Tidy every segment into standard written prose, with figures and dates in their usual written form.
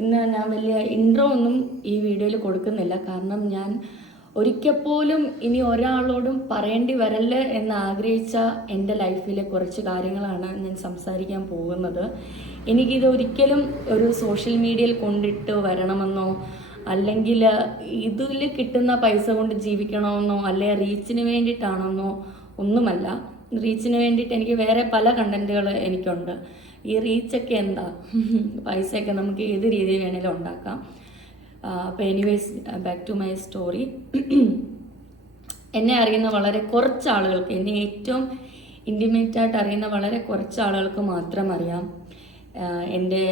ഇന്ന് ഞാൻ വലിയ ഇൻട്രോ ഒന്നും ഈ വീഡിയോയിൽ കൊടുക്കുന്നില്ല. കാരണം ഞാൻ ഒരിക്കൽ പോലും ഇനി ഒരാളോടും പറയേണ്ടി വരല്ലേ എന്ന് ആഗ്രഹിച്ച എൻ്റെ ലൈഫിലെ കുറച്ച് കാര്യങ്ങളാണ് ഞാൻ സംസാരിക്കാൻ പോകുന്നത്. എനിക്കിത് ഒരിക്കലും ഒരു സോഷ്യൽ മീഡിയയിൽ കൊണ്ടിട്ട് വരണമെന്നോ അല്ലെങ്കിൽ ഇതിൽ കിട്ടുന്ന പൈസ കൊണ്ട് ജീവിക്കണമെന്നോ അല്ലെങ്കിൽ റീച്ചിന് വേണ്ടിയിട്ടാണെന്നോ ഒന്നുമല്ല. റീച്ചിന് വേണ്ടിയിട്ട് എനിക്ക് വേറെ പല കണ്ടൻറ്റുകൾ എനിക്കുണ്ട്. ഈ റീച്ചൊക്കെ എന്താ, പൈസയൊക്കെ നമുക്ക് ഏത് രീതിയിൽ വേണേലും ഉണ്ടാക്കാം. അപ്പോൾ anyways, back to my story. എന്നെ അറിയുന്ന വളരെ കുറച്ച് ആളുകൾക്ക്, എന്നെ ഏറ്റവും ഇൻറ്റിമേറ്റായിട്ട് അറിയുന്ന വളരെ കുറച്ച് ആളുകൾക്ക് മാത്രം അറിയാം എൻ്റെ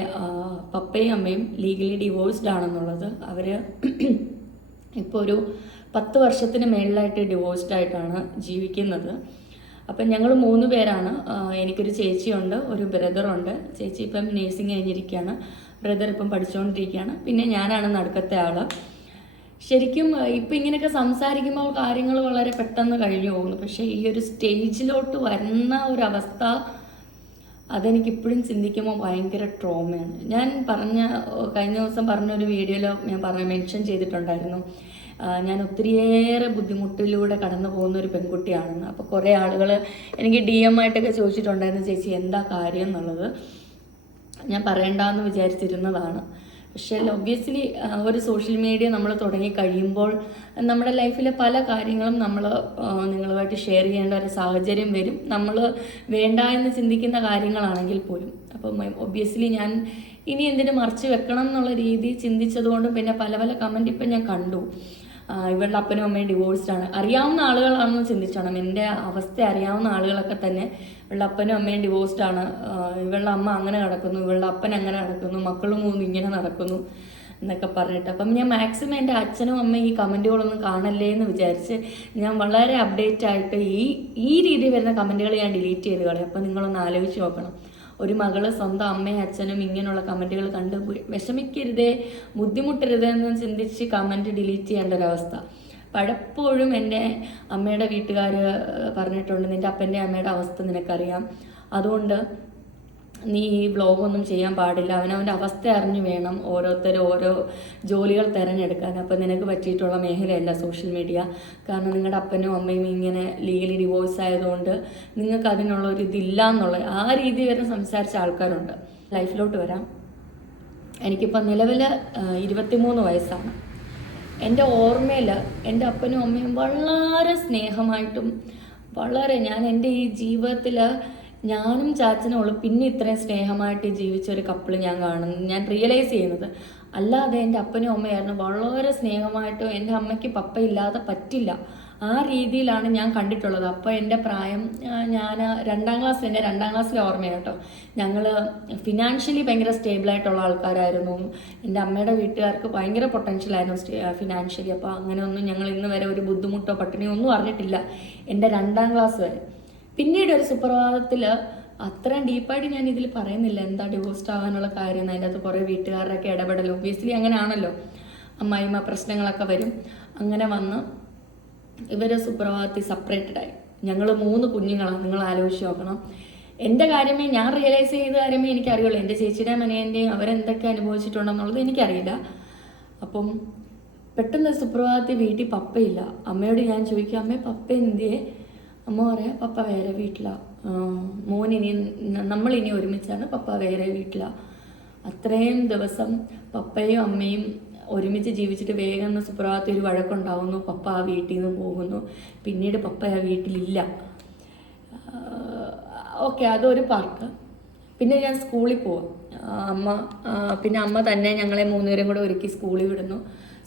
പപ്പയും അമ്മയും ലീഗലി ഡിവോഴ്സ്ഡ് ആണെന്നുള്ളത്. അവർ ഇപ്പോൾ ഒരു 10 വർഷത്തിന് മേളിലായിട്ട് ഡിവോഴ്സ്ഡ് ആയിട്ടാണ് ജീവിക്കുന്നത്. അപ്പം ഞങ്ങൾ 3 പേരാണ്. എനിക്കൊരു ചേച്ചിയുണ്ട്, ഒരു ബ്രദറുണ്ട്. ചേച്ചി ഇപ്പം നേഴ്സിംഗ് കഴിഞ്ഞിരിക്കുകയാണ്, ബ്രദർ ഇപ്പം പഠിച്ചുകൊണ്ടിരിക്കുകയാണ്. പിന്നെ ഞാനാണ് നടുക്കത്തെ ആൾ. ശരിക്കും ഇപ്പം ഇങ്ങനെയൊക്കെ സംസാരിക്കുമ്പോൾ കാര്യങ്ങൾ വളരെ പെട്ടെന്ന് കഴിഞ്ഞു പോകുന്നു. പക്ഷേ ഈ ഒരു സ്റ്റേജിലോട്ട് വരുന്ന ഒരവസ്ഥ അതെനിക്കിപ്പോഴും ചിന്തിക്കുമ്പോൾ ഭയങ്കര ട്രോമയാണ്. ഞാൻ കഴിഞ്ഞ ദിവസം പറഞ്ഞൊരു വീഡിയോയിൽ ഞാൻ മെൻഷൻ ചെയ്തിട്ടുണ്ടായിരുന്നു, ഞാൻ ഒത്തിരിയേറെ ബുദ്ധിമുട്ടിലൂടെ കടന്നു പോകുന്ന ഒരു പെൺകുട്ടിയാണെന്ന്. അപ്പോൾ കുറേ ആളുകൾ എനിക്ക് DM ആയിട്ടൊക്കെ ചോദിച്ചിട്ടുണ്ടായിരുന്നു, ചേച്ചി എന്താ കാര്യം എന്നുള്ളത്. ഞാൻ പറയണ്ടെന്ന് വിചാരിച്ചിരുന്നതാണ്. പക്ഷേ ഒബ്വിയസ്ലി ഒരു സോഷ്യൽ മീഡിയ നമ്മൾ തുടങ്ങി കഴിയുമ്പോൾ നമ്മുടെ ലൈഫിലെ പല കാര്യങ്ങളും നമ്മൾ നിങ്ങളുമായിട്ട് ഷെയർ ചെയ്യേണ്ട ഒരു സാഹചര്യം വരും, നമ്മൾ വേണ്ട എന്ന് ചിന്തിക്കുന്ന കാര്യങ്ങളാണെങ്കിൽ പോലും. അപ്പം ഒബ്വിയസ്ലി ഞാൻ ഇനി എന്തിനു മറച്ചു വെക്കണം എന്നുള്ള രീതി ചിന്തിച്ചതുകൊണ്ടും പിന്നെ പല പല കമൻറ്റ് ഇപ്പം ഞാൻ കണ്ടു. ഇവളുടെ അപ്പനും അമ്മയും ഡിവോഴ്സ്ഡ് ആണ്. അറിയാവുന്ന ആളുകളാണെന്ന് ചിന്തിച്ചോണം. എൻ്റെ അവസ്ഥ അറിയാവുന്ന ആളുകളൊക്കെ തന്നെ ഇവളുടെ അപ്പനും അമ്മയും ഡിവോഴ്സ്ഡ് ആണ്, ഇവളുടെ അമ്മ അങ്ങനെ നടക്കുന്നു, ഇവളുടെ അപ്പൻ അങ്ങനെ നടക്കുന്നു, മക്കളും 3 ഇങ്ങനെ നടക്കുന്നു എന്നൊക്കെ പറഞ്ഞിട്ട്. അപ്പം ഞാൻ മാക്സിമം എൻ്റെ അച്ഛനും അമ്മയും ഈ കമൻറ്റുകളൊന്നും കാണല്ലേ എന്ന് വിചാരിച്ച് ഞാൻ വളരെ അപ്ഡേറ്റ് ആയിട്ട് ഈ രീതിയിൽ വരുന്ന കമൻറ്റുകൾ ഞാൻ ഡിലീറ്റ് ചെയ്ത് കളയും. അപ്പം നിങ്ങളൊന്ന് ആലോചിച്ച് നോക്കണം, ഒരു മകള് സ്വന്തം അമ്മയും അച്ഛനും ഇങ്ങനെയുള്ള കമൻറ്റുകൾ കണ്ട് വിഷമിക്കരുതേ, ബുദ്ധിമുട്ടരുതേ എന്ന് ചിന്തിച്ച് കമൻറ്റ് ഡിലീറ്റ് ചെയ്യേണ്ട ഒരവസ്ഥ. പലപ്പോഴും എൻ്റെ അമ്മയുടെ വീട്ടുകാർ പറഞ്ഞിട്ടുണ്ട്, നിൻ്റെ അപ്പൻ്റെ അമ്മയുടെ അവസ്ഥ നിനക്കറിയാം, അതുകൊണ്ട് നീ ഈ വ്ളോഗൊന്നും ചെയ്യാൻ പാടില്ല, അവനവൻ്റെ അവസ്ഥ അറിഞ്ഞു വേണം ഓരോരുത്തരും ഓരോ ജോലികൾ തിരഞ്ഞെടുക്കാൻ. അപ്പോൾ നിനക്ക് പറ്റിയിട്ടുള്ള മേഖലയല്ല സോഷ്യൽ മീഡിയ. കാരണം നിങ്ങളുടെ അപ്പനും അമ്മയും ഇങ്ങനെ ലീഗലി ഡിവോഴ്സ് ആയതുകൊണ്ട് നിങ്ങൾക്ക് അതിനുള്ള ഒരു ഇതില്ല എന്നുള്ള ആ രീതി വരെ സംസാരിച്ച ആൾക്കാരുണ്ട്. ലൈഫിലോട്ട് വരാം. എനിക്കിപ്പോൾ നിലവിൽ 23 വയസ്സാണ്. എൻ്റെ ഓർമ്മയിൽ എൻ്റെ അപ്പനും അമ്മയും വളരെ സ്നേഹമായിട്ടും ഞാൻ എൻ്റെ ഈ ജീവിതത്തിൽ ഞാനും ചാച്ചനുള്ളൂ പിന്നെ ഇത്രയും സ്നേഹമായിട്ട് ജീവിച്ച ഒരു കപ്പിൾ ഞാൻ കാണുന്നു, ഞാൻ റിയലൈസ് ചെയ്യുന്നത്. അല്ലാതെ എൻ്റെ അപ്പനും അമ്മയായിരുന്നു വളരെ സ്നേഹമായിട്ടും എൻ്റെ അമ്മയ്ക്ക് പപ്പ ഇല്ലാതെ പറ്റില്ല, ആ രീതിയിലാണ് ഞാൻ കണ്ടിട്ടുള്ളത്. അപ്പോൾ എൻ്റെ പ്രായം ഞാൻ 2ാം ക്ലാസ്സിൽ, എൻ്റെ 2ാം ക്ലാസ്സിലെ ഓർമ്മയാണ് കേട്ടോ. ഞങ്ങൾ ഫിനാൻഷ്യലി ഭയങ്കര സ്റ്റേബിളായിട്ടുള്ള ആൾക്കാരായിരുന്നു. എൻ്റെ അമ്മയുടെ വീട്ടുകാർക്ക് ഭയങ്കര പൊട്ടൻഷ്യലായിരുന്നു ഫിനാൻഷ്യലി. അപ്പോൾ അങ്ങനെയൊന്നും ഞങ്ങൾ ഇന്ന് വരെ ഒരു ബുദ്ധിമുട്ടോ പട്ടിണിയോ ഒന്നും അറിഞ്ഞിട്ടില്ല എൻ്റെ 2ാം ക്ലാസ് വരെ. പിന്നീട് ഒരു സുപ്രഭാതത്തിൽ, അത്രയും ഡീപ്പായിട്ട് ഞാൻ ഇതിൽ പറയുന്നില്ല എന്താ ഡിവോഴ്സ്ഡ് ആവാനുള്ള കാര്യം, അതിൻ്റെ അകത്ത് കുറേ വീട്ടുകാരുടെയൊക്കെ ഇടപെടൽ, ഒബ്വിയസ്ലി അങ്ങനെയാണല്ലോ, അമ്മായിമ്മ പ്രശ്നങ്ങളൊക്കെ വരും. അങ്ങനെ വന്ന് ഇവർ സുപ്രഭാതത്തിൽ സെപ്പറേറ്റഡായി. ഞങ്ങൾ 3 കുഞ്ഞുങ്ങളാണ്. നിങ്ങൾ ആലോചിച്ച് നോക്കണം. എൻ്റെ കാര്യമേ ഞാൻ റിയലൈസ് ചെയ്ത കാര്യമേ എനിക്കറിയുള്ളൂ. എൻ്റെ ചേച്ചിയുടെയും അനിയൻ്റെയും അവരെന്തൊക്കെ അനുഭവിച്ചിട്ടുണ്ടെന്നുള്ളത് എനിക്കറിയില്ല. അപ്പം പെട്ടെന്ന് സുപ്രഭാതത്തിൽ വീട്ടിൽ പപ്പയില്ല. അമ്മയോട് ഞാൻ ചോദിക്കും, അമ്മേ പപ്പ എന്തിയേ? അമ്മ പറയാം, പപ്പ വേറെ വീട്ടിലാണ്, നമ്മളിനി ഒരുമിച്ചാണ്, പപ്പ വേറെ വീട്ടിലാണ്. അത്രയും ദിവസം പപ്പയും അമ്മയും ഒരുമിച്ച് ജീവിച്ചിട്ട് വേഗം സുപ്രഭാതത്തിൽ ഒരു വഴക്കുണ്ടാവുന്നു, പപ്പ ആ വീട്ടിൽ നിന്ന് പോകുന്നു, പിന്നീട് പപ്പ ആ വീട്ടിലില്ല. ഓക്കെ, അതൊരു പാർട്ട്. പിന്നെ ഞാൻ സ്കൂളിൽ പോവാം. പിന്നെ അമ്മ തന്നെ ഞങ്ങളെ 3 പേരും കൂടെ ഒരുക്കി സ്കൂളിൽ വിടുന്നു.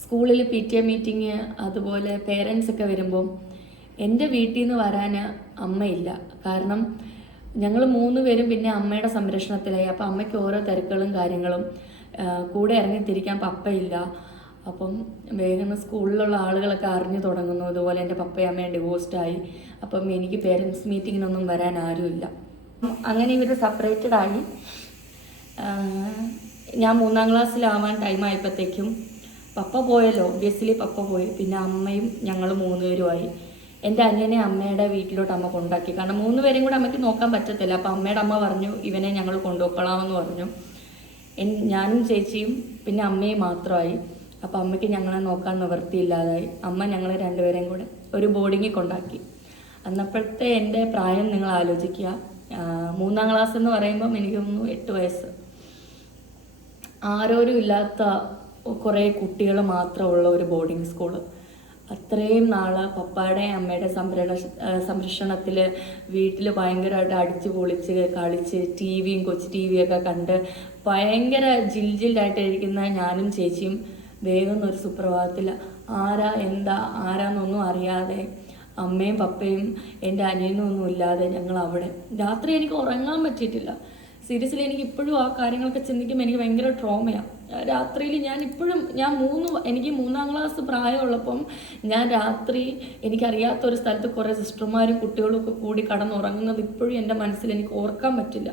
സ്കൂളിൽ PTA മീറ്റിംഗ് അതുപോലെ പേരൻസ് ഒക്കെ വരുമ്പം എൻ്റെ വീട്ടിൽ നിന്ന് വരാൻ അമ്മയില്ല. കാരണം ഞങ്ങൾ 3 പേരും പിന്നെ അമ്മയുടെ സംരക്ഷണത്തിലായി. അപ്പം അമ്മയ്ക്ക് ഓരോ തിരക്കുകളും കാര്യങ്ങളും, കൂടെ ഇറങ്ങിത്തിരിക്കാൻ പപ്പയില്ല. അപ്പം വേഗം സ്കൂളിലുള്ള ആളുകളൊക്കെ അറിഞ്ഞു തുടങ്ങുന്നു ഇതുപോലെ എൻ്റെ പപ്പയും അമ്മയും ഡിവോഴ്സ്ഡായി. അപ്പം എനിക്ക് പേരൻസ് മീറ്റിങ്ങിനൊന്നും വരാൻ ആരുമില്ല. അങ്ങനെ ഇവർ സെപ്പറേറ്റഡ് ആയി. ഞാൻ 3ാം ക്ലാസ്സിലാവാൻ ടൈമായപ്പോഴത്തേക്കും പപ്പ പോയല്ലോ, ഒബ്വിയസ്ലി പപ്പ പോയി. പിന്നെ അമ്മയും ഞങ്ങൾ 3 പേരുമായി. എൻ്റെ അനിയനെ അമ്മയുടെ വീട്ടിലോട്ട് അമ്മ കൊണ്ടാക്കി. കാരണം 3 പേരും കൂടെ അമ്മയ്ക്ക് നോക്കാൻ പറ്റത്തില്ല. അപ്പം അമ്മയുടെ അമ്മ പറഞ്ഞു, ഇവനെ ഞങ്ങൾ കൊണ്ടുപോയിക്കൊള്ളാമെന്ന് പറഞ്ഞു. ഞാനും ചേച്ചിയും പിന്നെ അമ്മയെ മാത്രമായി. അപ്പോൾ അമ്മയ്ക്ക് ഞങ്ങളെ നോക്കാൻ നിവൃത്തിയില്ലാതായി. അമ്മ ഞങ്ങളെ രണ്ടുപേരെയും കൂടെ ഒരു ബോർഡിങ്ങിൽ കൊണ്ടാക്കി. അന്നപ്പോഴത്തെ എൻ്റെ പ്രായം നിങ്ങൾ ആലോചിക്കുക. 3ാം ക്ലാസ് എന്ന് പറയുമ്പം എനിക്ക് തോന്നുന്നു 8 വയസ്സ്. ആരോരും ഇല്ലാത്ത കുറേ കുട്ടികൾ മാത്രമുള്ള ഒരു ബോർഡിങ് സ്കൂള്. അത്രയും നാൾ പപ്പായുടെയും അമ്മയുടെ സംരക്ഷണത്തിൽ വീട്ടിൽ ഭയങ്കരമായിട്ട് അടിച്ചു പൊളിച്ച് കളിച്ച് കൊച്ചു ടി വിയൊക്കെ കണ്ട് ഭയങ്കര ജിൽജിലായിട്ടിരിക്കുന്ന ഞാനും ചേച്ചിയും വേഗം ഒരു സുപ്രഭാതത്തിൽ ആരാന്നൊന്നും അറിയാതെ അമ്മയും പപ്പയും എൻ്റെ അനിയനും ഒന്നും ഇല്ലാതെ ഞങ്ങൾ അവിടെ രാത്രി എനിക്ക് ഉറങ്ങാൻ പറ്റിയിട്ടില്ല. സീരിയസ്ലി എനിക്ക് ഇപ്പോഴും ആ കാര്യങ്ങളൊക്കെ ചിന്തിക്കുമ്പോൾ എനിക്ക് ഭയങ്കര ട്രോമയാണ്. രാത്രിയിൽ എനിക്ക് 3ാം ക്ലാസ് പ്രായമുള്ളപ്പം ഞാൻ രാത്രി എനിക്കറിയാത്തൊരു സ്ഥലത്ത് കുറേ സിസ്റ്റർമാരും കുട്ടികളും ഒക്കെ കൂടി കടന്നുറങ്ങുന്നത് ഇപ്പോഴും എൻ്റെ മനസ്സിൽ എനിക്ക് ഓർക്കാൻ പറ്റില്ല.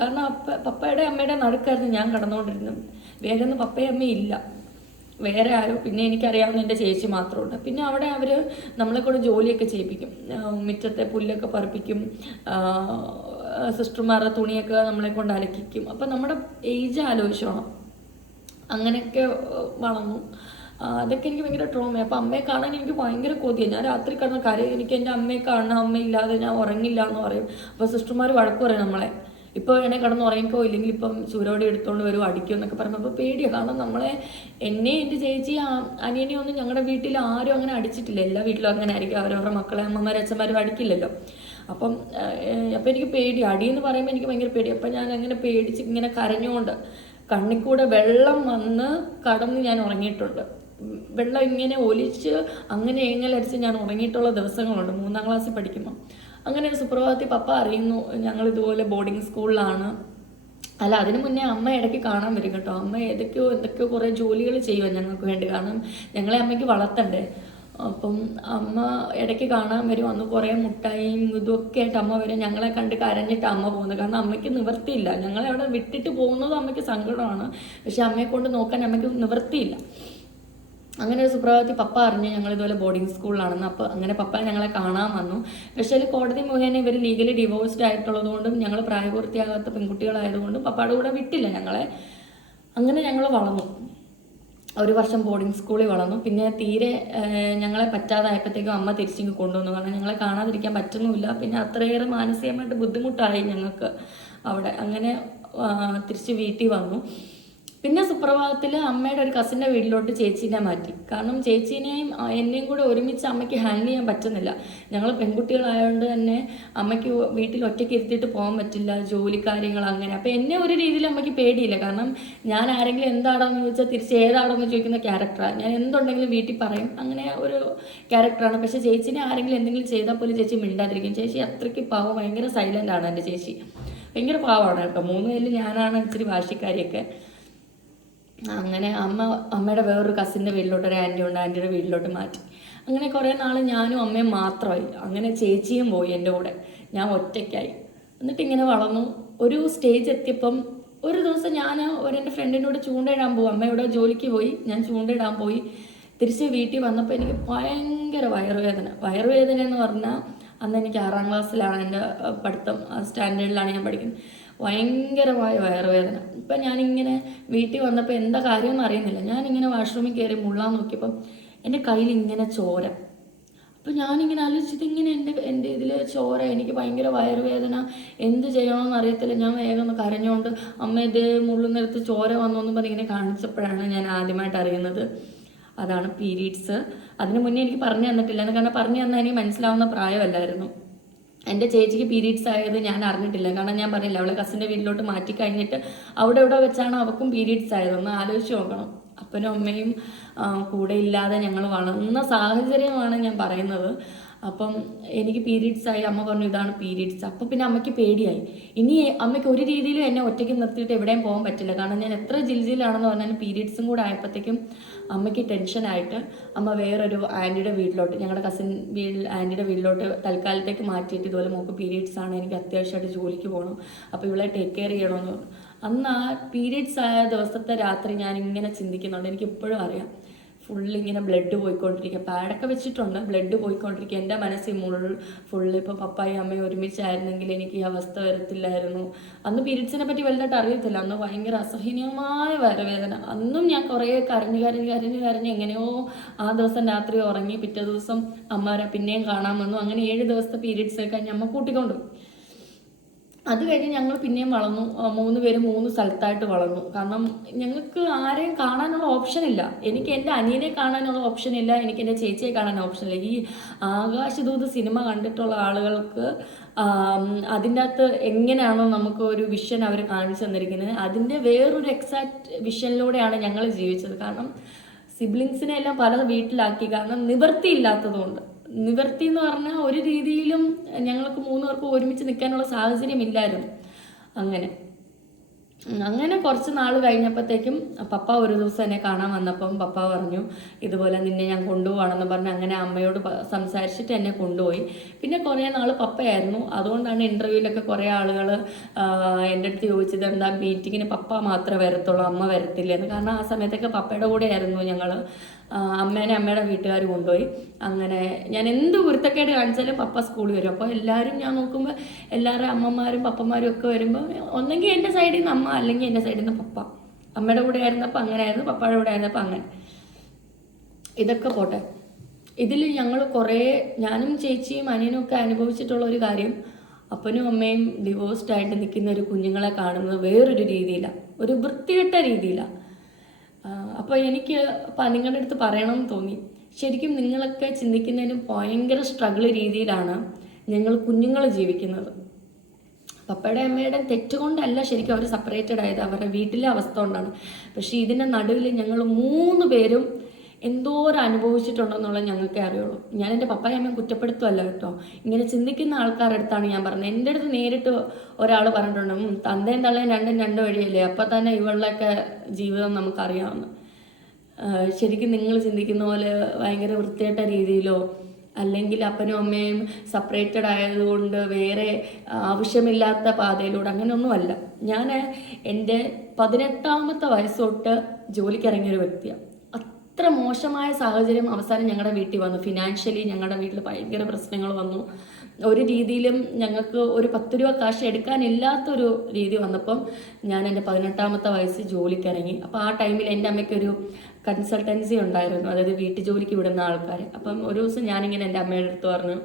കാരണം പപ്പയുടെ അമ്മയുടെ നടുക്കായിരുന്നു ഞാൻ കടന്നുകൊണ്ടിരുന്നത്. വേഗം പപ്പയും അമ്മയും ഇല്ല, വേറെ ആരും. പിന്നെ എനിക്കറിയാവുന്ന എൻ്റെ ചേച്ചി മാത്രമുണ്ട്. പിന്നെ അവിടെ അവർ നമ്മളെ കൂടെ ജോലിയൊക്കെ ചെയ്യിപ്പിക്കും, മുറ്റത്തെ പുല്ലൊക്കെ പറിപ്പിക്കും, സിസ്റ്റർമാരുടെ തുണിയൊക്കെ നമ്മളെ കൊണ്ട് അലക്കിക്കും. അപ്പം നമ്മുടെ ഏജ് ആലോചിച്ചോണം. അങ്ങനെയൊക്കെ വളർന്നു. അതൊക്കെ എനിക്ക് ഭയങ്കര ട്രോമയാണ്. അപ്പം അമ്മയെ കാണാൻ എനിക്ക് ഭയങ്കര കൊതിയാണ്. ഞാൻ രാത്രി കിടന്ന കാര്യം എനിക്ക് എൻ്റെ അമ്മയെ കാണണം, അമ്മയില്ലാതെ ഞാൻ ഉറങ്ങില്ല എന്ന് പറയും. അപ്പോൾ സിസ്റ്റർമാർ വഴക്ക് പറയും നമ്മളെ, ഇപ്പോൾ വേണേൽ കിടന്ന് ഉറങ്ങിക്കോ, ഇല്ലെങ്കിൽ ഇപ്പം ചൂരോടെ എടുത്തുകൊണ്ട് വരും, അടിക്കും എന്നൊക്കെ പറയുമ്പോൾ അപ്പോൾ പേടിയാണ്. കാരണം എന്നെ എൻ്റെ ചേച്ചി അനിയനെയും ഒന്നും ഞങ്ങളുടെ വീട്ടിൽ ആരും അങ്ങനെ അടിച്ചിട്ടില്ല. എല്ലാ വീട്ടിലും അങ്ങനെ ആയിരിക്കും, അവരവരുടെ മക്കളെ അമ്മമാരും അച്ഛന്മാരും അടിക്കില്ലല്ലോ. അപ്പം എനിക്ക് പേടി, അടിയെന്ന് പറയുമ്പോൾ എനിക്ക് ഭയങ്കര പേടി. അപ്പം ഞാൻ അങ്ങനെ പേടിച്ച് ഇങ്ങനെ കരഞ്ഞുകൊണ്ട് കണ്ണിൽ കൂടെ വെള്ളം വന്ന് കടന്ന് ഞാൻ ഉറങ്ങിയിട്ടുണ്ട്. വെള്ളം ഇങ്ങനെ ഒലിച്ച് അങ്ങനെ ഏങ്ങലടിച്ച് ഞാൻ ഉറങ്ങിയിട്ടുള്ള ദിവസങ്ങളുണ്ട് 3ാം ക്ലാസ്സിൽ പഠിക്കുമ്പോൾ. അങ്ങനെ ഒരു സുപ്രഭാതത്തിൽ പപ്പ അറിയുന്നു ഞങ്ങൾ ഇതുപോലെ ബോർഡിങ് സ്കൂളിലാണ്. അതിനു മുന്നേ അമ്മ ഇടയ്ക്ക് കാണാൻ വരും കേട്ടോ. അമ്മ എന്തൊക്കെയോ കുറേ ജോലികൾ ചെയ്യുമോ ഞങ്ങൾക്ക് വേണ്ടി, കാരണം ഞങ്ങളെ അമ്മയ്ക്ക് വളർത്തണ്ടേ. അപ്പം അമ്മ ഇടയ്ക്ക് കാണാൻ വരും. അന്ന് കുറേ മുട്ടായും ഇതൊക്കെ ആയിട്ട് അമ്മ വരും. ഞങ്ങളെ കണ്ട് കരഞ്ഞിട്ട് അമ്മ പോകുന്നത്, കാരണം അമ്മയ്ക്ക് നിവൃത്തിയില്ല. ഞങ്ങളെ അവിടെ വിട്ടിട്ട് പോകുന്നത് അമ്മയ്ക്ക് സങ്കടമാണ്, പക്ഷെ അമ്മയെ കൊണ്ട് നോക്കാൻ അമ്മയ്ക്ക് നിവൃത്തിയില്ല. അങ്ങനെ ഒരു സുപ്രഭാതത്തിൽ പപ്പ അറിഞ്ഞ് ഞങ്ങൾ ഇതുപോലെ ബോർഡിങ് സ്കൂളിലാണെന്ന്. അപ്പോൾ അങ്ങനെ പപ്പ ഞങ്ങളെ കാണാൻ വന്നു. പക്ഷേ കോടതി മുഖേന ഇവർ ലീഗലി ഡിവോഴ്സ്ഡ് ആയിട്ടുള്ളതുകൊണ്ടും ഞങ്ങൾ പ്രായപൂർത്തിയാകാത്ത പെൺകുട്ടികളായതുകൊണ്ടും പപ്പയുടെ കൂടെ വിട്ടില്ല ഞങ്ങളെ. അങ്ങനെ ഞങ്ങൾ വളർന്നു. 1 വർഷം ബോർഡിങ് സ്കൂളിൽ വളർന്നു. പിന്നെ തീരെ ഞങ്ങളെ പറ്റാതായപ്പോഴത്തേക്കും അമ്മ തിരിച്ചിങ്ങ് കൊണ്ടുവന്നു. കാരണം ഞങ്ങളെ കാണാതിരിക്കാൻ പറ്റുന്നുമില്ല. പിന്നെ അത്രയേറെ മാനസികമായിട്ട് ബുദ്ധിമുട്ടായി ഞങ്ങൾക്ക് അവിടെ. അങ്ങനെ തിരിച്ച് വീട്ടിൽ വന്നു. പിന്നെ സുപ്രഭാതത്തിൽ അമ്മയുടെ ഒരു കസിൻ്റെ വീട്ടിലോട്ട് ചേച്ചീനെ മാറ്റി. കാരണം ചേച്ചീനെയും എന്നെയും കൂടെ ഒരുമിച്ച് അമ്മയ്ക്ക് ഹാൻഡിൽ ചെയ്യാൻ പറ്റുന്നില്ല. ഞങ്ങൾ പെൺകുട്ടികളായതുകൊണ്ട് തന്നെ അമ്മയ്ക്ക് വീട്ടിൽ ഒറ്റയ്ക്ക് ഇരുത്തിയിട്ട് പോകാൻ പറ്റില്ല, ജോലി കാര്യങ്ങൾ അങ്ങനെ. അപ്പോൾ എന്നെ ഒരു രീതിയിൽ അമ്മയ്ക്ക് പേടിയില്ല. കാരണം ഞാൻ ആരെങ്കിലും എന്താണെന്ന് ചോദിച്ചാൽ തിരിച്ച് ഏതാണെന്ന് ചോദിക്കുന്ന ക്യാരക്ടറാണ്. ഞാൻ എന്തുണ്ടെങ്കിലും വീട്ടിൽ പറയും, അങ്ങനെ ഒരു ക്യാരക്ടറാണ്. പക്ഷേ ചേച്ചീനെ ആരെങ്കിലും എന്തെങ്കിലും ചെയ്താൽ പോലും ചേച്ചി മിണ്ടാതിരിക്കും. ചേച്ചി അത്രയ്ക്ക് പാവം, ഭയങ്കര സൈലൻ്റ് ആണ് എൻ്റെ ചേച്ചി. ഭയങ്കര പാവമാണ് കേട്ടോ. 3 പേരിൽ ഞാനാണ് ഇച്ചിരി വാശിക്കാരിയൊക്കെ. അങ്ങനെ അമ്മയുടെ വേറൊരു കസിൻ്റെ വീട്ടിലോട്ട്, ഒരു ആൻറ്റി ഉണ്ട്, ആൻറ്റിയുടെ വീട്ടിലോട്ട് മാറ്റി. അങ്ങനെ കുറേ നാൾ ഞാനും അമ്മയും മാത്രമായി. അങ്ങനെ ചേച്ചിയും പോയി എൻ്റെ കൂടെ, ഞാൻ ഒറ്റയ്ക്കായി. എന്നിട്ട് ഇങ്ങനെ വളർന്നു. ഒരു സ്റ്റേജ് എത്തിയപ്പം ഒരു ദിവസം ഞാൻ എൻ്റെ ഫ്രണ്ടിൻ്റെ കൂടെ ചൂണ്ടയിടാൻ പോകും. അമ്മയുടെ ജോലിക്ക് പോയി, ഞാൻ ചൂണ്ടയിടാൻ പോയി. തിരിച്ച് വീട്ടിൽ വന്നപ്പോൾ എനിക്ക് ഭയങ്കര വയറുവേദന എന്ന് പറഞ്ഞാൽ, അന്ന് എനിക്ക് 6ാം ക്ലാസ്സിലാണ് എൻ്റെ പഠിത്തം, സ്റ്റാൻഡേർഡിലാണ് ഞാൻ പഠിക്കുന്നത്. ഭയങ്കരമായ വയറുവേദന. ഇപ്പം ഞാനിങ്ങനെ വീട്ടിൽ വന്നപ്പോൾ എന്താ കാര്യമൊന്നും അറിയുന്നില്ല. ഞാനിങ്ങനെ വാഷ്റൂമിൽ കയറി മുള്ളാൻ നോക്കിയപ്പം എൻ്റെ കയ്യിൽ ഇങ്ങനെ ചോര. അപ്പം ഞാനിങ്ങനെ ആലോചിച്ചത്, ഇങ്ങനെ എൻ്റെ ഇതിൽ ചോര, എനിക്ക് ഭയങ്കര വയറുവേദന, എന്ത് ചെയ്യണമെന്ന് അറിയത്തില്ല. ഞാൻ വേഗം ഒന്ന് കരഞ്ഞുകൊണ്ട് അമ്മ ഇതേ മുള്ളുന്നിടത്ത് ചോര വന്നു പറഞ്ഞ് ഇങ്ങനെ കാണിച്ചപ്പോഴാണ് ഞാൻ ആദ്യമായിട്ട് അറിയുന്നത് അതാണ് പീരീഡ്സ്. അതിന് മുന്നേ എനിക്ക് പറഞ്ഞു തന്നിട്ടില്ല, കാരണം പറഞ്ഞു തന്നാൽ എനിക്ക് മനസ്സിലാവുന്ന പ്രായമല്ലായിരുന്നു. എൻ്റെ ചേച്ചിക്ക് പീരീഡ്സ് ആയത് ഞാൻ അറിഞ്ഞിട്ടില്ല. കാരണം ഞാൻ പറഞ്ഞില്ല, അവളെ കസിൻ്റെ വീട്ടിലോട്ട് മാറ്റി കഴിഞ്ഞിട്ട് അവിടെ വെച്ചാണ് അവൾക്കും പീരീഡ്സ് ആയത്. ഒന്ന് ആലോചിച്ച് നോക്കണം. അപ്പനും അമ്മയും കൂടെ ഇല്ലാതെ ഞങ്ങൾ വളർന്ന സാഹചര്യമാണ് ഞാൻ പറയുന്നത്. അപ്പം എനിക്ക് പീരീഡ്സ് ആയി. അമ്മ പറഞ്ഞു ഇതാണ് പീരീഡ്സ്. അപ്പം പിന്നെ അമ്മയ്ക്ക് പേടിയായി. ഇനി അമ്മയ്ക്ക് ഒരു രീതിയിലും എന്നെ ഒറ്റയ്ക്ക് നിർത്തിയിട്ട് എവിടെയും പോകാൻ പറ്റില്ല. കാരണം ഞാൻ എത്ര ജിൽജിലാണെന്ന് പറഞ്ഞാൽ പീരീഡ്സും കൂടെ ആയപ്പോഴത്തേക്കും അമ്മയ്ക്ക് ടെൻഷനായിട്ട് അമ്മ വേറൊരു ആൻറ്റിയുടെ വീട്ടിലോട്ട്, ഞങ്ങളുടെ കസിൻ ആൻറ്റിയുടെ വീട്ടിലോട്ട് തൽക്കാലത്തേക്ക് മാറ്റിയിട്ട്, ഇതുപോലെ മോൾക്ക് പീരീഡ്സ് ആണ്, എനിക്ക് അത്യാവശ്യമായിട്ട് ജോലിക്ക് പോകണം, അപ്പോൾ ഇവളെ ടേക്ക് കെയർ ചെയ്യണമെന്ന് പറഞ്ഞു. അന്ന് ആ പീരീഡ്സ് ആയ ദിവസത്തെ രാത്രി ഞാൻ ഇങ്ങനെ ചിന്തിക്കുന്നുണ്ട്. എനിക്ക് ഇപ്പോഴും അറിയാം, ഫുള്ളിങ്ങനെ ബ്ലഡ് പോയിക്കൊണ്ടിരിക്കുക. പാഡൊക്കെ വെച്ചിട്ടുണ്ട്, ബ്ലഡ് പോയിക്കൊണ്ടിരിക്കുക. എൻ്റെ മനസ്സിൽ ഫുള്ള് ഇപ്പോൾ പപ്പായും അമ്മയും ഒരുമിച്ചായിരുന്നെങ്കിൽ എനിക്ക് ഈ അവസ്ഥ വരത്തില്ലായിരുന്നു. അന്ന് പീരീഡ്സിനെ പറ്റി വലുതായിട്ട് അറിയത്തില്ല. അന്ന് ഭയങ്കര അസഹനീയമായ വയറുവേദന. അന്നും ഞാൻ കുറേ കരഞ്ഞ് എങ്ങനെയോ ആ ദിവസം രാത്രി ഉറങ്ങി. പിറ്റേ ദിവസം അമ്മമാരെ പിന്നെയും കാണാൻ വന്നു. അങ്ങനെ 7 ദിവസത്തെ പീരീഡ്സ് കഴിഞ്ഞ് അമ്മ കൂട്ടിക്കൊണ്ടു. അത് കഴിഞ്ഞ് ഞങ്ങൾ പിന്നെയും വളർന്നു. 3 പേരും 3 സ്ഥലത്തായിട്ട് വളർന്നു. കാരണം ഞങ്ങൾക്ക് ആരെയും കാണാനുള്ള ഓപ്ഷനില്ല. എനിക്ക് എൻ്റെ അനിയനെ കാണാനുള്ള ഓപ്ഷനില്ല, എനിക്ക് എൻ്റെ ചേച്ചിയെ കാണാൻ ഓപ്ഷനില്ല. ഈ ആകാശദൂത് സിനിമ കണ്ടിട്ടുള്ള ആളുകൾക്ക് അതിൻ്റെ അകത്ത് എങ്ങനെയാണോ നമുക്ക് ഒരു വിഷൻ അവർ കാണിച്ചു തന്നിരിക്കുന്നത്, അതിൻ്റെ വേറൊരു എക്സാക്ട് വിഷനിലൂടെയാണ് ഞങ്ങൾ ജീവിച്ചത്. കാരണം സിബ്ലിങ്സിനെ എല്ലാം പല വീട്ടിലാക്കി. കാരണം നിവൃത്തിയില്ലാത്തതുകൊണ്ട്. നിവൃത്തി എന്ന് പറഞ്ഞാൽ ഒരു രീതിയിലും ഞങ്ങൾക്ക് 3 പേർക്കും ഒരുമിച്ച് നിൽക്കാനുള്ള സാഹചര്യം ഇല്ലായിരുന്നു. അങ്ങനെ കുറച്ച് നാൾ കഴിഞ്ഞപ്പോഴത്തേക്കും പപ്പ ഒരു ദിവസം എന്നെ കാണാൻ വന്നപ്പം പപ്പ പറഞ്ഞു, ഇതുപോലെ നിന്നെ ഞാൻ കൊണ്ടുപോകണമെന്ന് പറഞ്ഞ് അങ്ങനെ അമ്മയോട് സംസാരിച്ചിട്ട് എന്നെ കൊണ്ടുപോയി. പിന്നെ കുറേ നാൾ പപ്പയായിരുന്നു. അതുകൊണ്ടാണ് ഇൻ്റർവ്യൂവിലൊക്കെ കുറേ ആളുകൾ എൻ്റെ അടുത്ത് ചോദിച്ചത്, എന്താ മീറ്റിങ്ങിന് പപ്പ മാത്രമേ വരത്തുള്ളൂ, അമ്മ വരത്തില്ലെന്ന്. കാരണം ആ സമയത്തൊക്കെ പപ്പയുടെ കൂടെ ആയിരുന്നു ഞങ്ങൾ. അമ്മയുടെ വീട്ടുകാർ കൊണ്ടുപോയി. അങ്ങനെ ഞാൻ എന്ത് കുരുത്തക്കേട് കാണിച്ചാലും പപ്പ സ്കൂളിൽ വരും. അപ്പോൾ എല്ലാവരും ഞാൻ നോക്കുമ്പോൾ എല്ലാവരും അമ്മമാരും പപ്പമാരും ഒക്കെ വരുമ്പോൾ ഒന്നെങ്കിൽ എൻ്റെ സൈഡിൽ നിന്ന് അമ്മ, അല്ലെങ്കിൽ എൻ്റെ സൈഡിൽ നിന്ന് പപ്പ. അമ്മയുടെ കൂടെ ആയിരുന്നപ്പോൾ അങ്ങനെ ആയിരുന്നു, പപ്പയുടെ കൂടെ ആയിരുന്നപ്പോൾ അങ്ങനെ. ഇതൊക്കെ പോട്ടെ. ഇതിൽ ഞങ്ങൾ കുറേ, ഞാനും ചേച്ചിയും അനിയനും ഒക്കെ അനുഭവിച്ചിട്ടുള്ള ഒരു കാര്യം, അപ്പനും അമ്മയും ഡിവോഴ്സ്ഡ് ആയിട്ട് നിൽക്കുന്ന ഒരു കുഞ്ഞുങ്ങളെ കാണുന്നത് വേറൊരു രീതിയിലാണ്, ഒരു വൃത്തികെട്ട രീതിയിലാണ്. അപ്പോൾ എനിക്ക് നിങ്ങളുടെ അടുത്ത് പറയണമെന്ന് തോന്നി. ശരിക്കും നിങ്ങളൊക്കെ ചിന്തിക്കുന്നതിന് ഭയങ്കര സ്ട്രഗിൾ രീതിയിലാണ് ഞങ്ങൾ കുഞ്ഞുങ്ങൾ ജീവിക്കുന്നത്. പപ്പയുടെ അമ്മയുടെ തെറ്റുകൊണ്ടല്ല ശരിക്കും അവർ സെപ്പറേറ്റഡ് ആയത്, അവരുടെ വീട്ടിലെ അവസ്ഥ കൊണ്ടാണ്. പക്ഷേ ഇതിൻ്റെ നടുവിൽ ഞങ്ങൾ 3 പേരും എന്തോരം അനുഭവിച്ചിട്ടുണ്ടെന്നുള്ളത് ഞങ്ങൾക്കേ അറിയുള്ളൂ. ഞാൻ എൻ്റെ പപ്പായും അമ്മയും കുറ്റപ്പെടുത്തുമല്ല കേട്ടോ, ഇങ്ങനെ ചിന്തിക്കുന്ന ആൾക്കാരുടെ അടുത്താണ് ഞാൻ പറഞ്ഞത്. എൻ്റെ അടുത്ത് നേരിട്ട് ഒരാൾ പറഞ്ഞിട്ടുണ്ട്, തന്തയും തള്ളയും രണ്ടും 2 വഴിയല്ലേ, അപ്പം തന്നെ ഇവളുടെയൊക്കെ ജീവിതം നമുക്കറിയാവുന്നു. ശരിക്കും നിങ്ങൾ ചിന്തിക്കുന്ന പോലെ ഭയങ്കര വൃത്തികെട്ട രീതിയിലോ അല്ലെങ്കിൽ അപ്പനും അമ്മയും സെപ്പറേറ്റഡ് ആയതുകൊണ്ട് വേറെ ആവശ്യമില്ലാത്ത പാതയിലൂടെ അങ്ങനെയൊന്നുമല്ല. ഞാൻ എൻ്റെ 18ാമത്തെ വയസ്സ് തൊട്ട് ജോലിക്കിറങ്ങിയൊരു വ്യക്തിയാണ്. അത്ര മോശമായ സാഹചര്യം അവസാനം ഞങ്ങളുടെ വീട്ടിൽ വന്നു. ഫിനാൻഷ്യലി ഞങ്ങളുടെ വീട്ടിൽ ഭയങ്കര പ്രശ്നങ്ങൾ വന്നു. ഒരു രീതിയിലും ഞങ്ങൾക്ക് ഒരു 10 രൂപ കാശ് എടുക്കാനില്ലാത്തൊരു രീതി വന്നപ്പം ഞാൻ എൻ്റെ 18ാമത്തെ വയസ്സിൽ ജോലിക്കിറങ്ങി. അപ്പോൾ ആ ടൈമിൽ എൻ്റെ അമ്മയ്ക്കൊരു കൺസൾട്ടൻസി ഉണ്ടായിരുന്നു, അതായത് വീട്ടു ജോലിക്ക് വിടുന്ന ആൾക്കാർ. അപ്പം ഒരു ദിവസം ഞാനിങ്ങനെ എൻ്റെ അമ്മയുടെ അടുത്ത് പറഞ്ഞു,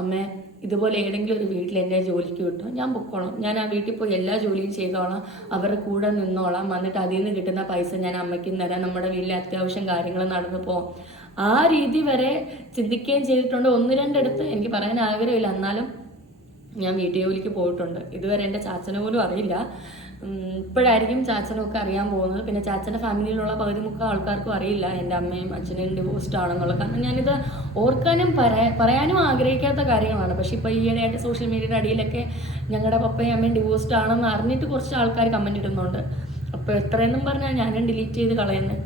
അമ്മേ ഇതുപോലെ ഏതെങ്കിലും ഒരു വീട്ടിൽ എന്നെ ജോലിക്ക് വിട്ടു, ഞാൻ പൊക്കോളാം, ഞാൻ ആ വീട്ടിൽ പോയി എല്ലാ ജോലിയും ചെയ്തോളാം, അവരുടെ കൂടെ നിന്നോളാം, എന്നിട്ട് അതിൽ നിന്ന് കിട്ടുന്ന പൈസ ഞാൻ അമ്മയ്ക്കും തരാം, നമ്മുടെ വീട്ടിലെ അത്യാവശ്യം കാര്യങ്ങൾ നടന്നു പോകാം. ആ രീതി വരെ ചിന്തിക്കുകയും ചെയ്തിട്ടുണ്ട്. 1-2 അടുത്ത് എനിക്ക് പറയാൻ ആഗ്രഹമില്ല, എന്നാലും ഞാൻ വീട്ടു ജോലിക്ക് പോയിട്ടുണ്ട്. ഇതുവരെ എൻ്റെ ചാച്ചനെ പോലും അറിയില്ല. ഇപ്പോഴായിരിക്കും ചാച്ചനൊക്കെ അറിയാൻ പോകുന്നത്. പിന്നെ ചാച്ചൻ്റെ ഫാമിലിയിലുള്ള പകുതി മുക്കാൽ ആൾക്കാർക്കും അറിയില്ല എൻ്റെ അമ്മയും അച്ഛനും ഡിവോഴ്സ്ഡ് ആണെന്നുള്ളത്. കാരണം ഞാനിത് ഓർക്കാനും പറയാനും ആഗ്രഹിക്കാത്ത കാര്യങ്ങളാണ്. പക്ഷെ ഇപ്പോൾ ഈയിടെയായിട്ട് സോഷ്യൽ മീഡിയയുടെ അടിയിലൊക്കെ ഞങ്ങളുടെ പപ്പയും അമ്മയും ഡിവോഴ്സ്ഡ് ആണെന്ന് അറിഞ്ഞിട്ട് കുറച്ച് ആൾക്കാർ കമൻറ്റ് ഇടുന്നുണ്ട്. അപ്പോൾ എത്രയെന്നും പറഞ്ഞാൽ ഞാനും ഡിലീറ്റ് ചെയ്ത് കളയുന്നത്.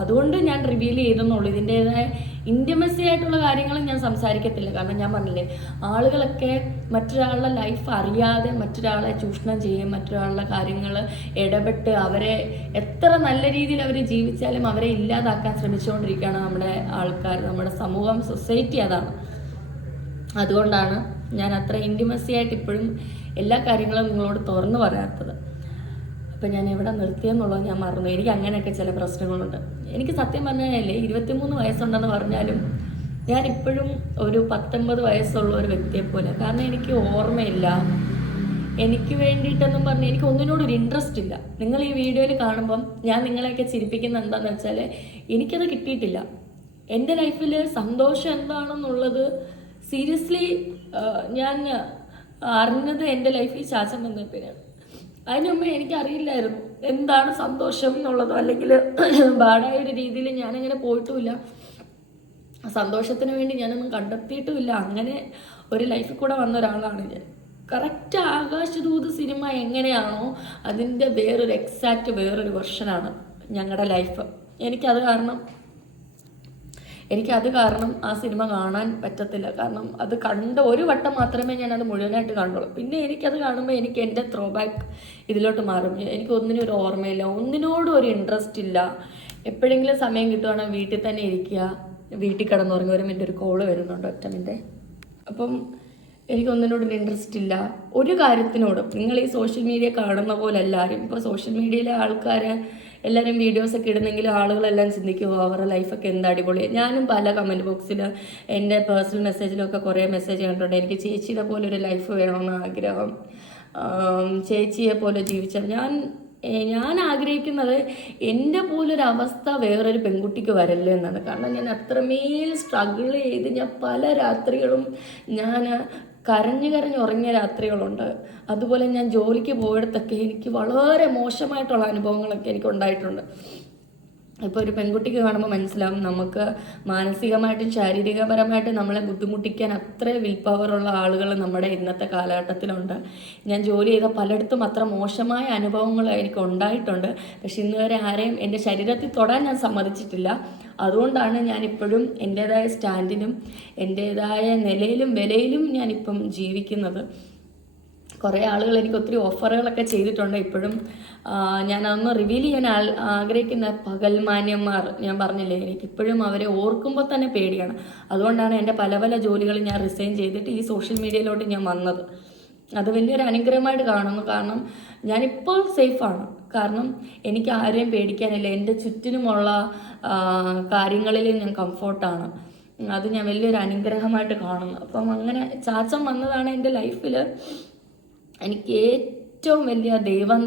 അതുകൊണ്ട് ഞാൻ റിവീൽ ചെയ്തെന്നുള്ളൂ. ഇതിൻ്റെതായ ഇൻറ്റിമസി ആയിട്ടുള്ള കാര്യങ്ങൾ ഞാൻ സംസാരിക്കത്തില്ല. കാരണം ഞാൻ പറഞ്ഞില്ലേ, ആളുകളൊക്കെ മറ്റൊരാളുടെ ലൈഫ് അറിയാതെ മറ്റൊരാളെ ചൂഷണം ചെയ്യും, മറ്റൊരാളുടെ കാര്യങ്ങൾ ഇടപെട്ട് അവരെ എത്ര നല്ല രീതിയിൽ അവർ ജീവിച്ചാലും അവരെ ഇല്ലാതാക്കാൻ ശ്രമിച്ചുകൊണ്ടിരിക്കുകയാണ് നമ്മുടെ ആൾക്കാർ, നമ്മുടെ സമൂഹം, സൊസൈറ്റി. അതാണ്. അതുകൊണ്ടാണ് ഞാൻ അത്ര ഇൻറ്റിമസി ആയിട്ട് ഇപ്പോഴും എല്ലാ കാര്യങ്ങളും നിങ്ങളോട് തുറന്നു പറയാത്തത്. അപ്പം ഞാൻ എവിടെ നിർത്തിയെന്നുള്ളത് ഞാൻ മറന്നു. എനിക്ക് അങ്ങനെയൊക്കെ ചില പ്രശ്നങ്ങളുണ്ട്. എനിക്ക് സത്യം പറഞ്ഞാലേ 23 വയസ്സുണ്ടെന്ന് പറഞ്ഞാലും ഞാനിപ്പോഴും ഒരു 19 വയസ്സുള്ള ഒരു വ്യക്തിയെപ്പോലെ. കാരണം എനിക്ക് ഓർമ്മയില്ല, എനിക്ക് വേണ്ടിയിട്ടെന്നും പറഞ്ഞ് എനിക്ക് ഒന്നിനോടൊരു ഇൻട്രസ്റ്റ് ഇല്ല. നിങ്ങൾ ഈ വീഡിയോയിൽ കാണുമ്പം ഞാൻ നിങ്ങളെയൊക്കെ ചിരിപ്പിക്കുന്ന എന്താണെന്ന് വെച്ചാൽ എനിക്കത് കിട്ടിയിട്ടില്ല. എൻ്റെ ലൈഫിൽ സന്തോഷം എന്താണെന്നുള്ളത് സീരിയസ്ലി ഞാൻ അറിഞ്ഞത് എൻ്റെ ലൈഫിൽ ചാച്ചൻ വന്നപ്പോഴാണ്. അതിന് മുമ്പേ എനിക്കറിയില്ലായിരുന്നു എന്താണ് സന്തോഷം എന്നുള്ളതോ, അല്ലെങ്കിൽ ബാഡായൊരു രീതിയിൽ ഞാനങ്ങനെ പോയിട്ടുമില്ല. സന്തോഷത്തിന് വേണ്ടി ഞാനൊന്നും കണ്ടെത്തിയിട്ടുമില്ല. അങ്ങനെ ഒരു ലൈഫിൽ കൂടെ വന്ന ഒരാളാണ് ഞാൻ. കറക്റ്റ് ആകാശദൂത് സിനിമ എങ്ങനെയാണോ അതിൻ്റെ വേറൊരു വെർഷനാണ് ഞങ്ങളുടെ ലൈഫ്. എനിക്കത് കാരണം ആ സിനിമ കാണാൻ പറ്റത്തില്ല. കാരണം അത് കണ്ട ഒരു വട്ടം മാത്രമേ ഞാനത് മുഴുവനായിട്ട് കണ്ടുള്ളൂ. പിന്നെ എനിക്കത് കാണുമ്പോൾ എനിക്ക് എൻ്റെ ത്രോ ബാക്ക് ഇതിലോട്ട് മാറും. എനിക്ക് ഒന്നിനും ഒരു ഓർമ്മയില്ല, ഒന്നിനോടും ഒരു ഇൻട്രസ്റ്റ് ഇല്ല. എപ്പോഴെങ്കിലും സമയം കിട്ടുവാണെങ്കിൽ വീട്ടിൽ തന്നെ ഇരിക്കുക, വീട്ടിൽ കിടന്നുറങ്ങി. ഒരു മിനിറ്റ്, ഒരു കോള് വരുന്നുണ്ട്, ഒറ്റ മിനിറ്റ്. അപ്പം എനിക്കൊന്നിനോടൊരു ഇൻട്രസ്റ്റ് ഇല്ല, ഒരു കാര്യത്തിനോടും. നിങ്ങൾ ഈ സോഷ്യൽ മീഡിയ കാണുന്ന പോലെ എല്ലാവരും, ഇപ്പോൾ സോഷ്യൽ മീഡിയയിലെ ആൾക്കാർ എല്ലാവരും വീഡിയോസൊക്കെ ഇടുന്നെങ്കിലും ആളുകളെല്ലാം ചിന്തിക്കുമോ അവരുടെ ലൈഫൊക്കെ എന്താ അടിപൊളി. ഞാനും പല കമൻറ്റ് ബോക്സിൽ എൻ്റെ പേഴ്സണൽ മെസ്സേജിലൊക്കെ കുറേ മെസ്സേജ് കണ്ടിട്ടുണ്ട്. എനിക്ക് ചേച്ചിയുടെ പോലെ ഒരു ലൈഫ് വേണമെന്ന് ആഗ്രഹം, ചേച്ചിയെ പോലെ ജീവിച്ച ഞാൻ ആഗ്രഹിക്കുന്നത് എൻ്റെ പോലൊരവസ്ഥ വേറൊരു പെൺകുട്ടിക്ക് വരല്ലേ എന്നാണ്. കാരണം ഞാൻ അത്രമേൽ സ്ട്രഗിൾ ചെയ്ത് ഞാൻ പല രാത്രികളും ഞാൻ കരഞ്ഞ് ഉറങ്ങിയ രാത്രികളുണ്ട്. അതുപോലെ ഞാൻ ജോലിക്ക് പോയിടത്തൊക്കെ എനിക്ക് വളരെ മോശമായിട്ടുള്ള അനുഭവങ്ങളൊക്കെ എനിക്ക് ഉണ്ടായിട്ടുണ്ട്. ഇപ്പോൾ ഒരു പെൺകുട്ടിക്ക് കാണുമ്പോൾ മനസ്സിലാവും നമുക്ക് മാനസികമായിട്ടും ശാരീരികപരമായിട്ടും നമ്മളെ ബുദ്ധിമുട്ടിക്കാൻ അത്ര വിൽ പവറുള്ള ആളുകൾ നമ്മുടെ ഇന്നത്തെ കാലഘട്ടത്തിലുണ്ട്. ഞാൻ ജോലി ചെയ്ത പലയിടത്തും അത്ര മോശമായ അനുഭവങ്ങൾ എനിക്ക് ഉണ്ടായിട്ടുണ്ട്. പക്ഷെ ഇന്ന് വരെ ആരെയും എൻ്റെ ശരീരത്തിൽ തൊടാൻ ഞാൻ സമ്മതിച്ചിട്ടില്ല. അതുകൊണ്ടാണ് ഞാനിപ്പോഴും എൻ്റേതായ സ്റ്റാൻഡിലും എൻ്റേതായ നിലയിലും വിലയിലും ഞാനിപ്പം ജീവിക്കുന്നത്. കുറേ ആളുകൾ എനിക്ക് ഒത്തിരി ഓഫറുകളൊക്കെ ചെയ്തിട്ടുണ്ട്. ഇപ്പോഴും ഞാനതൊന്ന് റിവീൽ ചെയ്യാൻ ആഗ്രഹിക്കുന്ന പകൽമാന്യന്മാർ, ഞാൻ പറഞ്ഞില്ലേ, എനിക്കിപ്പോഴും അവരെ ഓർക്കുമ്പോൾ തന്നെ പേടിയാണ്. അതുകൊണ്ടാണ് എൻ്റെ പല പല ജോലികൾ ഞാൻ റിസൈൻ ചെയ്തിട്ട് ഈ സോഷ്യൽ മീഡിയയിലോട്ട് ഞാൻ വന്നത്. അത് വലിയൊരു അനുഗ്രഹമായിട്ട് കാണുന്നു. കാരണം ഞാനിപ്പോൾ സേഫാണ്. കാരണം എനിക്ക് ആരെയും പേടിക്കാനില്ല. എൻ്റെ ചുറ്റിനുമുള്ള കാര്യങ്ങളിൽ ഞാൻ കംഫോർട്ടാണ്. അത് ഞാൻ വലിയൊരു അനുഗ്രഹമായിട്ട് കാണുന്നു. അപ്പം അങ്ങനെ ചാച്ചൻ വന്നതാണ് എൻ്റെ ലൈഫിൽ എനിക്ക് ഏറ്റവും വലിയ ദൈവം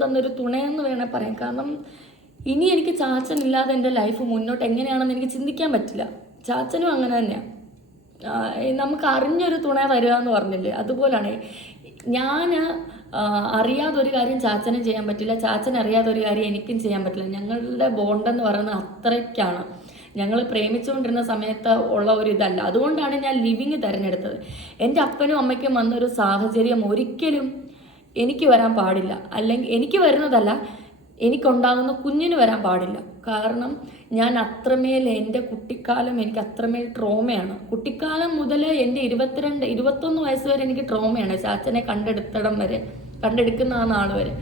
തന്നൊരു തുണയെന്ന് വേണേൽ പറയാം. കാരണം ഇനി എനിക്ക് ചാച്ചനില്ലാതെ എൻ്റെ ലൈഫ് മുന്നോട്ട് എങ്ങനെയാണെന്ന് എനിക്ക് ചിന്തിക്കാൻ പറ്റില്ല. ചാച്ചനും അങ്ങനെ തന്നെയാണ്. നമുക്ക് അറിഞ്ഞൊരു തുണ വരിക എന്ന് പറഞ്ഞില്ലേ, അതുപോലാണ്. ഞാൻ അറിയാതൊരു കാര്യം ചാച്ചനും ചെയ്യാൻ പറ്റില്ല, ചാച്ചൻ അറിയാതൊരു കാര്യം എനിക്കും ചെയ്യാൻ പറ്റില്ല. ഞങ്ങളുടെ ബോണ്ടെന്ന് പറയുന്നത് അത്രയ്ക്കാണ്. ഞങ്ങൾ പ്രേമിച്ചുകൊണ്ടിരുന്ന സമയത്ത് ഉള്ള ഒരു ഇതല്ല. അതുകൊണ്ടാണ് ഞാൻ ലിവിങ് തിരഞ്ഞെടുത്തത്. എൻ്റെ അപ്പനും അമ്മയ്ക്കും വന്നൊരു സാഹചര്യം ഒരിക്കലും എനിക്ക് വരാൻ പാടില്ല. അല്ലെങ്കിൽ എനിക്ക് വരുന്നതല്ല, എനിക്കുണ്ടാകുന്ന കുഞ്ഞിന് വരാൻ പാടില്ല. കാരണം ഞാൻ അത്രമേൽ എൻ്റെ കുട്ടിക്കാലം എനിക്ക് അത്രമേൽ ട്രോമയാണ്. കുട്ടിക്കാലം മുതൽ എൻ്റെ 21 വയസ്സ് വരെ എനിക്ക് ട്രോമയാണ്. ചാച്ചനെ കണ്ടെടുക്കുന്ന ആ നാൾ വരെ.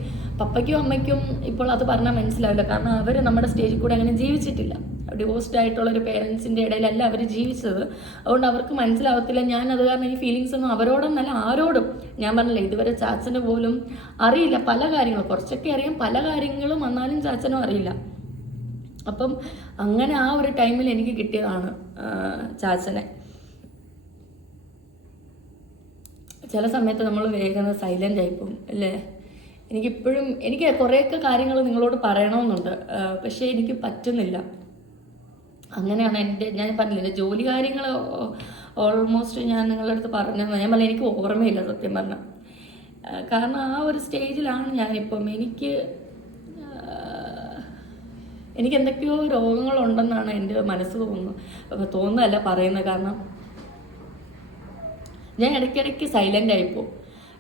പപ്പയ്ക്കും അമ്മയ്ക്കും ഇപ്പോൾ അത് പറഞ്ഞാൽ മനസ്സിലാവില്ല. കാരണം അവർ നമ്മുടെ സ്റ്റേജിൽ കൂടെ അങ്ങനെ ജീവിച്ചിട്ടില്ല. ഡിവോഴ്സ്ഡ് ആയിട്ടുള്ളൊരു പേരൻസിൻ്റെ ഇടയിലല്ല അവർ ജീവിച്ചത്. അതുകൊണ്ട് അവർക്ക് മനസ്സിലാവത്തില്ല. ഞാനത് കാരണം ഈ ഫീലിങ്സ് ഒന്നും അവരോടൊന്നല്ല ആരോടും. ഞാൻ പറഞ്ഞില്ല, ഇതുവരെ ചാച്ചന് പോലും അറിയില്ല പല കാര്യങ്ങളും. കുറച്ചൊക്കെ അറിയാം, പല കാര്യങ്ങളും വന്നാലും ചാച്ചനും അറിയില്ല. അപ്പം അങ്ങനെ ആ ഒരു ടൈമിൽ എനിക്ക് കിട്ടിയതാണ് ചാച്ചനെ. ചില സമയത്ത് നമ്മൾ വേഗം സൈലൻ്റ് ആയിപ്പോവും അല്ലേ. എനിക്ക് കുറേയൊക്കെ കാര്യങ്ങൾ നിങ്ങളോട് പറയണമെന്നുണ്ട്, പക്ഷേ എനിക്ക് പറ്റുന്നില്ല. അങ്ങനെയാണ് ഞാൻ പറഞ്ഞില്ല, എൻ്റെ ജോലി കാര്യങ്ങൾ ഓൾമോസ്റ്റ് ഞാൻ നിങ്ങളുടെ അടുത്ത് പറഞ്ഞത്. ഞാൻ പറഞ്ഞ എനിക്ക് ഓർമ്മയില്ല സത്യം പറഞ്ഞാൽ. കാരണം ആ ഒരു സ്റ്റേജിലാണ് ഞാനിപ്പം. എനിക്ക് എന്തൊക്കെയോ രോഗങ്ങളുണ്ടെന്നാണ് എൻ്റെ മനസ്സ് തോന്നുന്നതല്ല പറയുന്നത്. കാരണം ഞാൻ ഇടയ്ക്കിടയ്ക്ക് സൈലൻ്റ് ആയിപ്പോവും.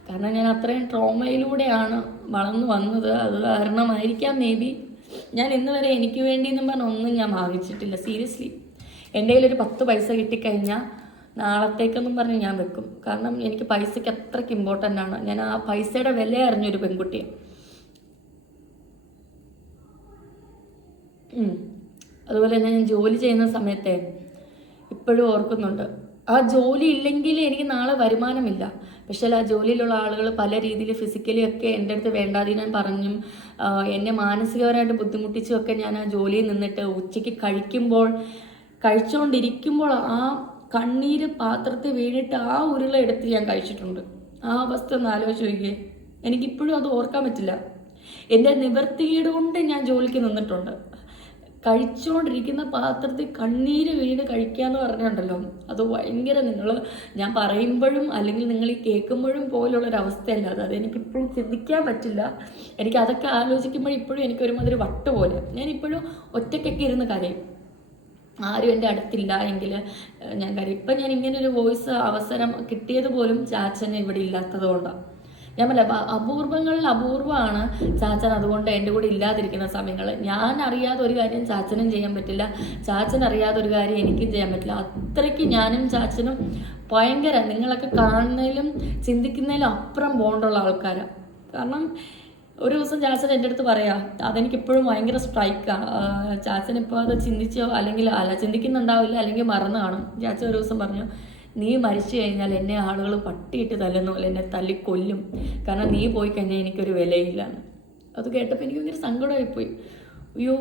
കാരണം ഞാൻ അത്രയും ട്രോമയിലൂടെയാണ് വളർന്നു വന്നത്. അത് കാരണമായിരിക്കാം മേ ബി ഞാൻ ഇന്ന് വരെ എനിക്ക് വേണ്ടിയെന്നും പറഞ്ഞ ഒന്നും ഞാൻ വാങ്ങിച്ചിട്ടില്ല. സീരിയസ്ലി എൻ്റെ കയ്യിലൊരു 10 പൈസ കിട്ടിക്കഴിഞ്ഞാൽ നാളത്തേക്കെന്നും പറഞ്ഞ് ഞാൻ വെക്കും. കാരണം എനിക്ക് പൈസയ്ക്ക് അത്രയ്ക്ക് ഇമ്പോർട്ടൻ്റ് ആണ്. ഞാൻ ആ പൈസയുടെ വില അറിഞ്ഞൊരു പെൺകുട്ടിയാണ്. അതുപോലെ തന്നെ ഞാൻ ജോലി ചെയ്യുന്ന സമയത്തെ ഇപ്പോഴും ഓർക്കുന്നുണ്ട്. ആ ജോലി ഇല്ലെങ്കിൽ എനിക്ക് നാളെ വരുമാനമില്ല. പക്ഷേ ആ ജോലിയിലുള്ള ആളുകൾ പല രീതിയിൽ ഫിസിക്കലി ഒക്കെ എൻ്റെ അടുത്ത് വേണ്ടാതീനം പറഞ്ഞും എന്നെ മാനസികപരമായിട്ട് ബുദ്ധിമുട്ടിച്ചും ഒക്കെ ഞാൻ ആ ജോലിയിൽ നിന്നിട്ട് ഉച്ചയ്ക്ക് കഴിച്ചുകൊണ്ടിരിക്കുമ്പോൾ ആ കണ്ണീര് പാത്രത്തിൽ വീണിട്ട് ആ ഉരുള എടുത്ത് ഞാൻ കഴിച്ചിട്ടുണ്ട്. ആ അവസ്ഥ ഒന്ന് ആലോചിച്ച് നോക്കിയേ. എനിക്കിപ്പോഴും അത് ഓർക്കാൻ പറ്റില്ല. എൻ്റെ നിവൃത്തികേട് കൊണ്ട് ഞാൻ ജോലിക്ക് നിന്നിട്ടുണ്ട്. കഴിച്ചുകൊണ്ടിരിക്കുന്ന പാത്രത്തിൽ കണ്ണീര് വീണ് കഴിക്കുക എന്ന് പറഞ്ഞുണ്ടല്ലോ, അത് ഭയങ്കര ഞാൻ പറയുമ്പോഴും അല്ലെങ്കിൽ നിങ്ങൾ ഈ കേൾക്കുമ്പോഴും പോലുള്ളൊരവസ്ഥയല്ല അത്. അതെനിക്കിപ്പോഴും ചിന്തിക്കാൻ പറ്റില്ല. എനിക്ക് അതൊക്കെ ആലോചിക്കുമ്പോഴും ഇപ്പോഴും എനിക്കൊരുമാതിരി വട്ട് പോലെ. ഞാനിപ്പോഴും ഒറ്റയ്ക്കൊക്കെ ഇരുന്ന് കരയും. ആരും എൻ്റെ അടുത്തില്ല എങ്കിൽ ഞാൻ കരയും. ഇപ്പം ഞാൻ ഇങ്ങനൊരു വോയിസ് അവസരം കിട്ടിയത് പോലും ചാച്ചന് ഇവിടെ ഇല്ലാത്തത് കൊണ്ടാണ്. ഞാൻ പറയാം, അപൂർവങ്ങളിൽ അപൂർവമാണ് ചാച്ചൻ അതുകൊണ്ട് എൻ്റെ കൂടെ ഇല്ലാതിരിക്കുന്ന സമയങ്ങൾ. ഞാൻ അറിയാതെ ഒരു കാര്യം ചാച്ചനും ചെയ്യാൻ പറ്റില്ല, ചാച്ചൻ അറിയാതെ ഒരു കാര്യം എനിക്കും ചെയ്യാൻ പറ്റില്ല. അത്രയ്ക്ക് ഞാനും ചാച്ചനും ഭയങ്കര, നിങ്ങളൊക്കെ കാണുന്നതിലും ചിന്തിക്കുന്നതിലും അപ്പുറം ബോണ്ടുള്ള ആൾക്കാരാണ്. കാരണം ഒരു ദിവസം ചാച്ചൻ എൻ്റെ അടുത്ത് പറയാം, അതെനിക്കിപ്പോഴും ഭയങ്കര സ്ട്രൈക്കാണ്. ചാച്ചൻ ഇപ്പോൾ അത് ചിന്തിച്ചോ അല്ലെങ്കിൽ ചിന്തിക്കുന്നുണ്ടാവില്ല, അല്ലെങ്കിൽ മറന്നു കാണും. ചാച്ചൻ ഒരു ദിവസം പറഞ്ഞു, നീ മരിച്ചു കഴിഞ്ഞാൽ എന്നെ ആളുകൾ പട്ടിയിട്ട് തല്ലുന്ന പോലെ എന്നെ തല്ലിക്കൊല്ലും, കാരണം നീ പോയി കഴിഞ്ഞാൽ എനിക്കൊരു വിലയില്ലാണ്. അത് കേട്ടപ്പോൾ എനിക്ക് ഭയങ്കര സങ്കടമായിപ്പോയി. അയ്യോ,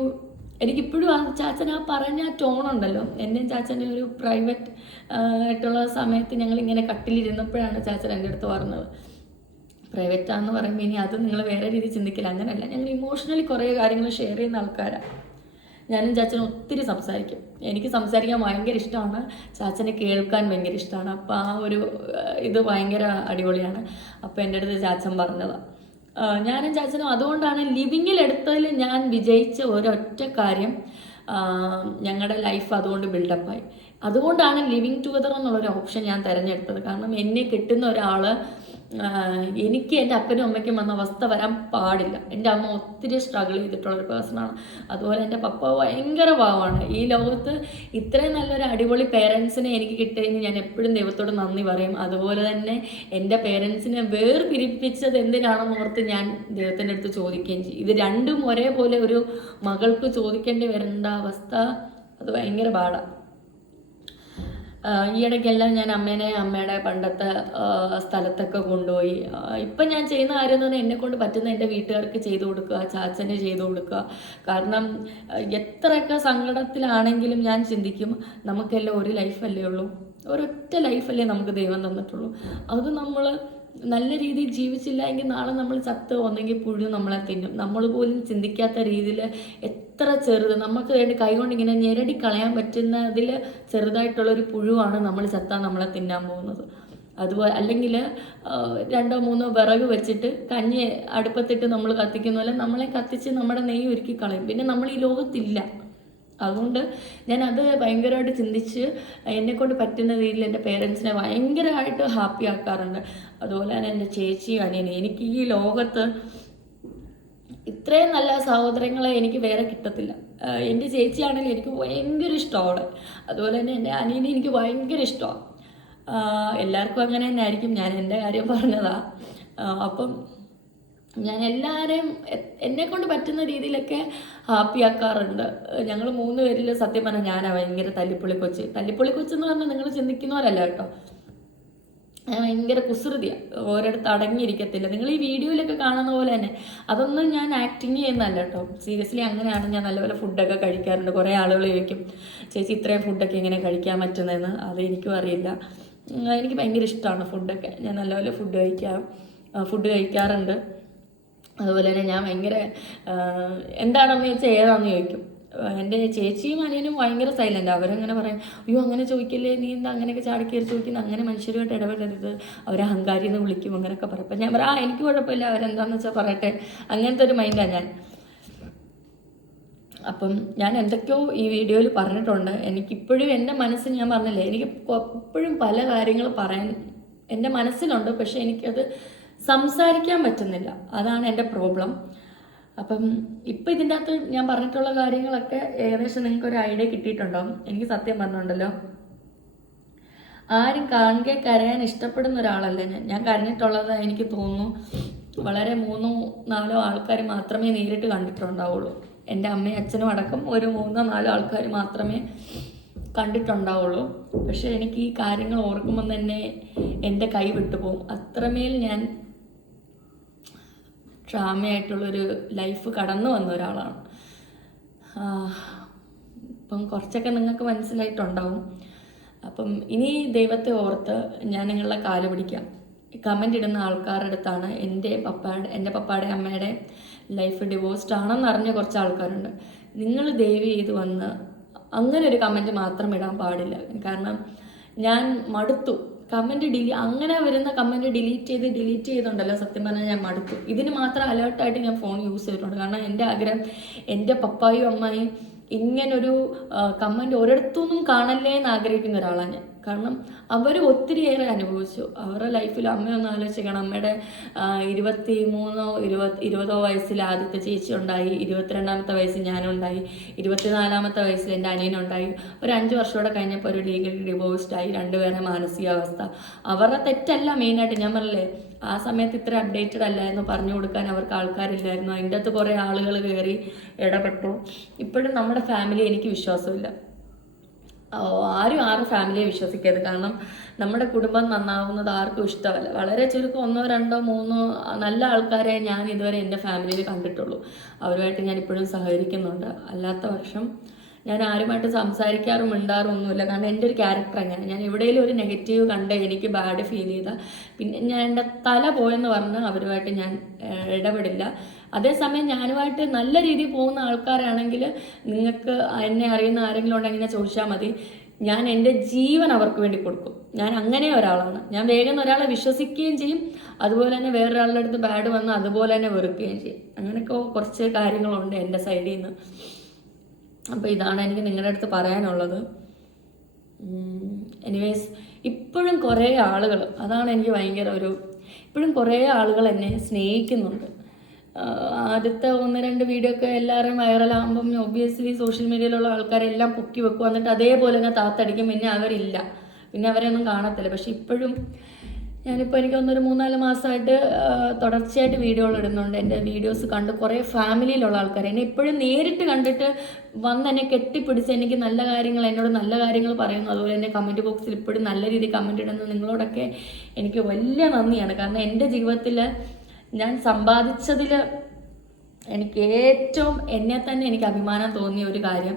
എനിക്കിപ്പോഴും ആ ചാച്ചൻ ആ പറഞ്ഞ ടോണുണ്ടല്ലോ. എൻ്റെയും ചാച്ചൻ്റെ ഒരു പ്രൈവറ്റ് ആയിട്ടുള്ള സമയത്ത് ഞങ്ങളിങ്ങനെ കട്ടിലിരുന്നപ്പോഴാണ് ചാച്ചൻ എൻ്റെ അടുത്ത് പറഞ്ഞത്. പ്രൈവറ്റാന്ന് പറയുമ്പോൾ ഇനി അത് നിങ്ങൾ വേറെ രീതിയിൽ ചിന്തിക്കില്ല, അങ്ങനെയല്ല. ഞങ്ങൾ ഇമോഷണലി കുറേ കാര്യങ്ങൾ ഷെയർ ചെയ്യുന്ന ആൾക്കാരാണ്. ഞാനും ചാച്ചനും ഒത്തിരി സംസാരിക്കും. എനിക്ക് സംസാരിക്കാൻ ഭയങ്കര ഇഷ്ടമാണ്, ചാച്ചനെ കേൾക്കാൻ ഭയങ്കര ഇഷ്ടമാണ്. അപ്പോൾ ആ ഒരു ഇത് ഭയങ്കര അടിപൊളിയാണ്. അപ്പോൾ എൻ്റെ അടുത്ത് ചാച്ചൻ പറഞ്ഞതാണ്. ഞാനും ചാച്ചനും അതുകൊണ്ടാണ് ലിവിങ്ങിൽ എടുത്തതിൽ ഞാൻ വിജയിച്ച ഒരൊറ്റ കാര്യം, ഞങ്ങളുടെ ലൈഫ് അതുകൊണ്ട് ബിൽഡപ്പായി. അതുകൊണ്ടാണ് ലിവിങ് ടുഗദർ എന്നുള്ളൊരു ഓപ്ഷൻ ഞാൻ തിരഞ്ഞെടുത്തത്. കാരണം എന്നെ കിട്ടുന്ന ഒരാൾ എനിക്ക് എൻ്റെ അപ്പനും അമ്മയ്ക്കും വന്ന അവസ്ഥ വരാൻ പാടില്ല. എൻ്റെ അമ്മ ഒത്തിരി സ്ട്രഗിൾ ചെയ്തിട്ടുള്ളൊരു പേഴ്സണാണ്. അതുപോലെ എൻ്റെ പപ്പ ഭയങ്കര പാവമാണ്. ഈ ലോകത്ത് ഇത്രയും നല്ലൊരു അടിപൊളി പേരൻസിനെ എനിക്ക് കിട്ടിയതിന് ഞാൻ എപ്പോഴും ദൈവത്തോട് നന്ദി പറയും. അതുപോലെ തന്നെ എൻ്റെ പേരൻസിനെ വേർപിരിപ്പിച്ചത് എന്തിനാണെന്ന് ഓർത്ത് ഞാൻ ദൈവത്തിൻ്റെ അടുത്ത് ചോദിക്കുകയും ചെയ്യും. ഇത് രണ്ടും ഒരേപോലെ ഒരു മകൾക്ക് ചോദിക്കേണ്ടി വരേണ്ട അവസ്ഥ അത് ഭയങ്കര പാടാണ്. ഈയിടയ്ക്കെല്ലാം ഞാൻ അമ്മയുടെ പണ്ടത്തെ സ്ഥലത്തൊക്കെ കൊണ്ടുപോയി. ഇപ്പം ഞാൻ ചെയ്യുന്ന കാര്യം എന്ന് പറഞ്ഞാൽ എന്നെക്കൊണ്ട് പറ്റുന്ന എൻ്റെ വീട്ടുകാർക്ക് ചെയ്തു കൊടുക്കുക, ചാച്ചന് ചെയ്തു കൊടുക്കുക. കാരണം എത്രയൊക്കെ സങ്കടത്തിലാണെങ്കിലും ഞാൻ ചിന്തിക്കും, നമുക്കെല്ലാം ഒരു ലൈഫല്ലേ ഉള്ളൂ, ഒരൊറ്റ ലൈഫല്ലേ നമുക്ക് ദൈവം തന്നിട്ടുള്ളൂ. അത് നമ്മൾ നല്ല രീതിയിൽ ജീവിച്ചില്ല എങ്കിൽ നാളെ നമ്മൾ ചത്ത് ഒന്നെങ്കിൽ പുഴു നമ്മളെ തിന്നും. നമ്മൾ പോലും ചിന്തിക്കാത്ത രീതിയിൽ എത്ര ചെറുത് നമുക്ക് വേണ്ടി കൈകൊണ്ട് ഇങ്ങനെ ഞെരടി കളയാൻ പറ്റുന്നതിൽ ചെറുതായിട്ടുള്ളൊരു പുഴുവാണ് നമ്മൾ ചത്താൽ നമ്മളെ തിന്നാൻ പോകുന്നത്. അതുപോലെ അല്ലെങ്കിൽ 2-3 വിറക് വെച്ചിട്ട് കഞ്ഞി അടുപ്പത്തിട്ട് നമ്മൾ കത്തിക്കുന്ന പോലെ നമ്മളെ കത്തിച്ച് നമ്മുടെ നെയ്യ് ഒരുക്കി കളയും. പിന്നെ നമ്മൾ ഈ ലോകത്തില്ല. അതുകൊണ്ട് ഞാനത് ഭയങ്കരമായിട്ട് ചിന്തിച്ച് എന്നെക്കൊണ്ട് പറ്റുന്ന രീതിയിൽ എൻ്റെ പേരൻസിനെ ഭയങ്കരമായിട്ട് ഹാപ്പി ആക്കാറുണ്ട്. അതുപോലെ തന്നെ എൻ്റെ ചേച്ചിയും അനിയനും. എനിക്ക് ഈ ലോകത്ത് ഇത്രയും നല്ല സഹോദരങ്ങളെ എനിക്ക് വേറെ കിട്ടത്തില്ല. എൻ്റെ ചേച്ചിയാണെങ്കിലും എനിക്ക് ഭയങ്കര ഇഷ്ടമാണ്. അതുപോലെ തന്നെ എൻ്റെ അനിയനെ എനിക്ക് ഭയങ്കര ഇഷ്ടമാണ്. എല്ലാവർക്കും അങ്ങനെ തന്നെ ആയിരിക്കും. ഞാൻ എൻ്റെ കാര്യം പറഞ്ഞതാണ്. അപ്പം ഞാൻ എല്ലാവരെയും എന്നെക്കൊണ്ട് പറ്റുന്ന രീതിയിലൊക്കെ ഹാപ്പി ആക്കാറുണ്ട്. ഞങ്ങൾ 3 പേരിൽ സത്യം പറഞ്ഞാൽ ഞാനാണ് ഭയങ്കര തല്ലിപ്പൊളി കൊച്ചെന്ന് പറഞ്ഞാൽ നിങ്ങൾ ചിന്തിക്കുന്നവരല്ല കേട്ടോ. ഞാൻ ഭയങ്കര കുസൃതിയാണ്, ഓരോരുത്ത് അടങ്ങിയിരിക്കത്തില്ല. നിങ്ങൾ ഈ വീഡിയോയിലൊക്കെ കാണുന്ന പോലെ തന്നെ അതൊന്നും ഞാൻ ആക്ടിങ് ചെയ്യുന്നതല്ല കേട്ടോ. സീരിയസ്ലി അങ്ങനെയാണ്. ഞാൻ നല്ലപോലെ ഫുഡൊക്കെ കഴിക്കാറുണ്ട്. കുറേ ആളുകൾ ചോദിക്കും, ചേച്ചി ഇത്രയും ഫുഡൊക്കെ എങ്ങനെ കഴിക്കാൻ പറ്റുന്നതെന്ന്. അത് എനിക്കും അറിയില്ല. എനിക്ക് ഭയങ്കര ഇഷ്ടമാണ് ഫുഡൊക്കെ. ഞാൻ നല്ലപോലെ ഫുഡ് കഴിക്കാറുണ്ട്. അതുപോലെ തന്നെ ഞാൻ ഭയങ്കര എന്താണെന്ന് ചോദിച്ചാൽ ഏതാണെന്ന് ചോദിക്കും. എൻ്റെ ചേച്ചിയും അനിയനും ഭയങ്കര സൈലൻ്റ്. അവരങ്ങനെ പറയും, അയ്യോ അങ്ങനെ ചോദിക്കില്ലേ, നീ എന്താ അങ്ങനെയൊക്കെ ചാടിക്കയറി ചോദിക്കുന്നത്, അങ്ങനെ മനുഷ്യരുമായിട്ട് ഇടപെടരുത്, അവരെ അഹങ്കാരി എന്ന് വിളിക്കും, അങ്ങനെയൊക്കെ പറയും. അപ്പം ഞാൻ പറയാം, എനിക്ക് കുഴപ്പമില്ല, അവരെന്താണെന്ന് വെച്ചാൽ പറയട്ടെ, അങ്ങനത്തെ ഒരു മൈൻഡാണ് ഞാൻ. അപ്പം ഞാൻ എന്തൊക്കെയോ ഈ വീഡിയോയിൽ പറഞ്ഞിട്ടുണ്ട്. എനിക്കിപ്പോഴും എൻ്റെ മനസ്സിൽ ഞാൻ പറഞ്ഞില്ലേ, എനിക്ക് എപ്പോഴും പല കാര്യങ്ങൾ പറയാൻ എൻ്റെ മനസ്സിലുണ്ട്, പക്ഷെ എനിക്കത് സംസാരിക്കാൻ പറ്റുന്നില്ല. അതാണ് എൻ്റെ പ്രോബ്ലം. അപ്പം ഇപ്പം ഇതിൻ്റെ അകത്ത് ഞാൻ പറഞ്ഞിട്ടുള്ള കാര്യങ്ങളൊക്കെ ഏകദേശം നിങ്ങൾക്കൊരു ഐഡിയ കിട്ടിയിട്ടുണ്ടാവും. എനിക്ക് സത്യം പറഞ്ഞിട്ടുണ്ടല്ലോ, ആരും കാണുകെ കരയാൻ ഇഷ്ടപ്പെടുന്ന ഒരാളല്ല ഞാൻ കരഞ്ഞിട്ടുള്ളത് എനിക്ക് തോന്നുന്നു വളരെ 3-4 ആൾക്കാർ മാത്രമേ നേരിട്ട് കണ്ടിട്ടുണ്ടാവുള്ളൂ. എൻ്റെ അമ്മയും അച്ഛനും അടക്കം ഒരു 3-4 ആൾക്കാർ മാത്രമേ കണ്ടിട്ടുണ്ടാവുള്ളൂ. പക്ഷെ എനിക്ക് ഈ കാര്യങ്ങൾ ഓർക്കുമ്പോൾ തന്നെ എൻ്റെ കൈ വിട്ടുപോകും. അത്രമേൽ ഞാൻ ഡ്രാമയായിട്ടുള്ളൊരു ലൈഫ് കടന്നു വന്ന ഒരാളാണ്. ഇപ്പം കുറച്ചൊക്കെ നിങ്ങൾക്ക് മനസ്സിലായിട്ടുണ്ടാവും. അപ്പം ഇനി ദൈവത്തെ ഓർത്ത് ഞാൻ നിങ്ങളുടെ കാല് പിടിക്കാം. കമൻ്റ് ഇടുന്ന ആൾക്കാരുടെ അടുത്താണ് എൻ്റെ പപ്പായുടെ അമ്മയുടെ ലൈഫ് ഡിവോഴ്സ്ഡ് ആണെന്ന് അറിഞ്ഞ കുറച്ച് ആൾക്കാരുണ്ട്. നിങ്ങൾ ദയവ് ചെയ്ത് വന്ന് അങ്ങനെ ഒരു കമൻറ്റ് മാത്രം ഇടാൻ പാടില്ല. കാരണം ഞാൻ മടുത്തു. അങ്ങനെ വരുന്ന കമൻറ്റ് ഡിലീറ്റ് ചെയ്തുണ്ടല്ലോ, സത്യം പറഞ്ഞാൽ ഞാൻ മടുത്തു. ഇതിന് മാത്രം അലേർട്ടായിട്ട് ഞാൻ ഫോൺ യൂസ് ചെയ്തിട്ടുണ്ട്. കാരണം എൻ്റെ ആഗ്രഹം എൻ്റെ പപ്പായും അമ്മയും ഇങ്ങനൊരു കമൻറ്റ് ഒരിടത്തുനിന്നും കാണല്ലേ എന്ന് ആഗ്രഹിക്കുന്ന ഒരാളാണ് ഞാൻ. കാരണം അവർ ഒത്തിരിയേറെ അനുഭവിച്ചു അവരുടെ ലൈഫിൽ. അമ്മയൊന്ന് ആലോചിക്കണം, അമ്മയുടെ 23-20 വയസ്സിൽ ആദ്യത്തെ ചേച്ചി ഉണ്ടായി, 22ാമത്തെ വയസ്സിൽ ഞാനുണ്ടായി, 24ാമത്തെ വയസ്സിൽ എൻ്റെ അനിയനുണ്ടായി. ഒരു 5 വർഷത്തോടെ കഴിഞ്ഞപ്പോൾ ഒരു ലീഗലി ഡിവോഴ്സ്ഡ് ആയി. 2 പേരുടെ മാനസികാവസ്ഥ അവരുടെ തെറ്റല്ല മെയിനായിട്ട്. ഞാൻ പറഞ്ഞില്ലേ, ആ സമയത്ത് ഇത്ര അപ്ഡേറ്റഡ് അല്ലായിരുന്നു, പറഞ്ഞു കൊടുക്കാൻ അവർക്ക് ആൾക്കാരില്ലായിരുന്നു. അതിൻ്റെ അകത്ത് കുറേ ആളുകൾ കയറി ഇടപെട്ടു. ഇപ്പോഴും നമ്മുടെ ഫാമിലി എനിക്ക് വിശ്വാസമില്ല. ആരും ഫാമിലിയെ വിശ്വസിക്കരുത്. കാരണം നമ്മുടെ കുടുംബം നന്നാവുന്നത് ആർക്കും ഇഷ്ടമല്ല. വളരെ ചുരുക്കം 1, 2, 3 നല്ല ആൾക്കാരെ ഞാൻ ഇതുവരെ എൻ്റെ ഫാമിലിയിൽ കണ്ടിട്ടുള്ളൂ. അവരുമായിട്ട് ഞാൻ ഇപ്പോഴും സഹകരിക്കുന്നുണ്ട്. അല്ലാത്ത പക്ഷം ഞാൻ ആരുമായിട്ട് സംസാരിക്കാറും മിണ്ടാറും ഒന്നുമില്ല. കാരണം എൻ്റെ ഒരു ക്യാരക്ടർ അങ്ങനെ, ഞാൻ എവിടെയെങ്കിലും ഒരു നെഗറ്റീവ് കണ്ട് എനിക്ക് ബാഡ് ഫീൽ ചെയ്താൽ പിന്നെ ഞാൻ എൻ്റെ തല പോയെന്ന് പറഞ്ഞ് അവരുമായിട്ട് ഞാൻ ഇടപെടില്ല. അതേസമയം ഞാനുമായിട്ട് നല്ല രീതിയിൽ പോകുന്ന ആൾക്കാരാണെങ്കിൽ നിങ്ങൾക്ക് എന്നെ അറിയുന്ന ആരെങ്കിലും ഉണ്ടെങ്കിൽ ചോദിച്ചാൽ മതി. ഞാൻ എൻ്റെ ജീവൻ അവർക്ക് വേണ്ടി കൊടുക്കും. ഞാൻ അങ്ങനെ ഒരാളാണ്. ഞാൻ വേഗം ഒരാളെ വിശ്വസിക്കുകയും ചെയ്യും, അതുപോലെ തന്നെ വേറൊരാളുടെ അടുത്ത് ബാഡ് വന്ന് അതുപോലെ തന്നെ വെറുക്കുകയും ചെയ്യും. അങ്ങനെയൊക്കെ കുറച്ച് കാര്യങ്ങളുണ്ട് എൻ്റെ സൈഡിൽ നിന്ന്. അപ്പോൾ ഇതാണ് എനിക്ക് നിങ്ങളുടെ അടുത്ത് പറയാനുള്ളത്. എനിവേസ്, ഇപ്പോഴും കുറേ ആളുകൾ, അതാണ് എനിക്ക് ഭയങ്കര ഇപ്പോഴും കുറേ ആളുകൾ എന്നെ സ്നേഹിക്കുന്നുണ്ട്. ആദ്യത്തെ 1-2 വീഡിയോ ഒക്കെ എല്ലാവരും വൈറലാകുമ്പം ഒബ്വിയസ്ലി സോഷ്യൽ മീഡിയയിലുള്ള ആൾക്കാരെല്ലാം പൊക്കി വെക്കും, എന്നിട്ട് അതേപോലെ തന്നെ താത്തടിക്കും. പിന്നെ അവരില്ല, പിന്നെ അവരെയൊന്നും കാണത്തില്ല. പക്ഷെ ഇപ്പോഴും ഞാനിപ്പോൾ എനിക്ക് തോന്നുന്നൊരു 3-4 മാസമായിട്ട് തുടർച്ചയായിട്ട് വീഡിയോകൾ ഇടുന്നുണ്ട്. എൻ്റെ വീഡിയോസ് കണ്ട് കുറേ ഫാമിലിയിലുള്ള ആൾക്കാർ എന്നെ ഇപ്പോഴും നേരിട്ട് കണ്ടിട്ട് വന്ന് എന്നെ കെട്ടിപ്പിടിച്ച് എനിക്ക് നല്ല കാര്യങ്ങൾ, എന്നോട് നല്ല കാര്യങ്ങൾ പറയുന്നു. അതുപോലെ തന്നെ കമൻറ്റ് ബോക്സിൽ ഇപ്പോഴും നല്ല രീതിയിൽ കമൻറ്റ് ഇടുന്നു. നിങ്ങളോടൊക്കെ എനിക്ക് വലിയ നന്ദിയാണ്. കാരണം എൻ്റെ ജീവിതത്തിൽ ഞാൻ സമ്പാദിച്ചതിൽ എനിക്ക് ഏറ്റവും എന്നെ തന്നെ എനിക്ക് അഭിമാനം തോന്നിയ ഒരു കാര്യം,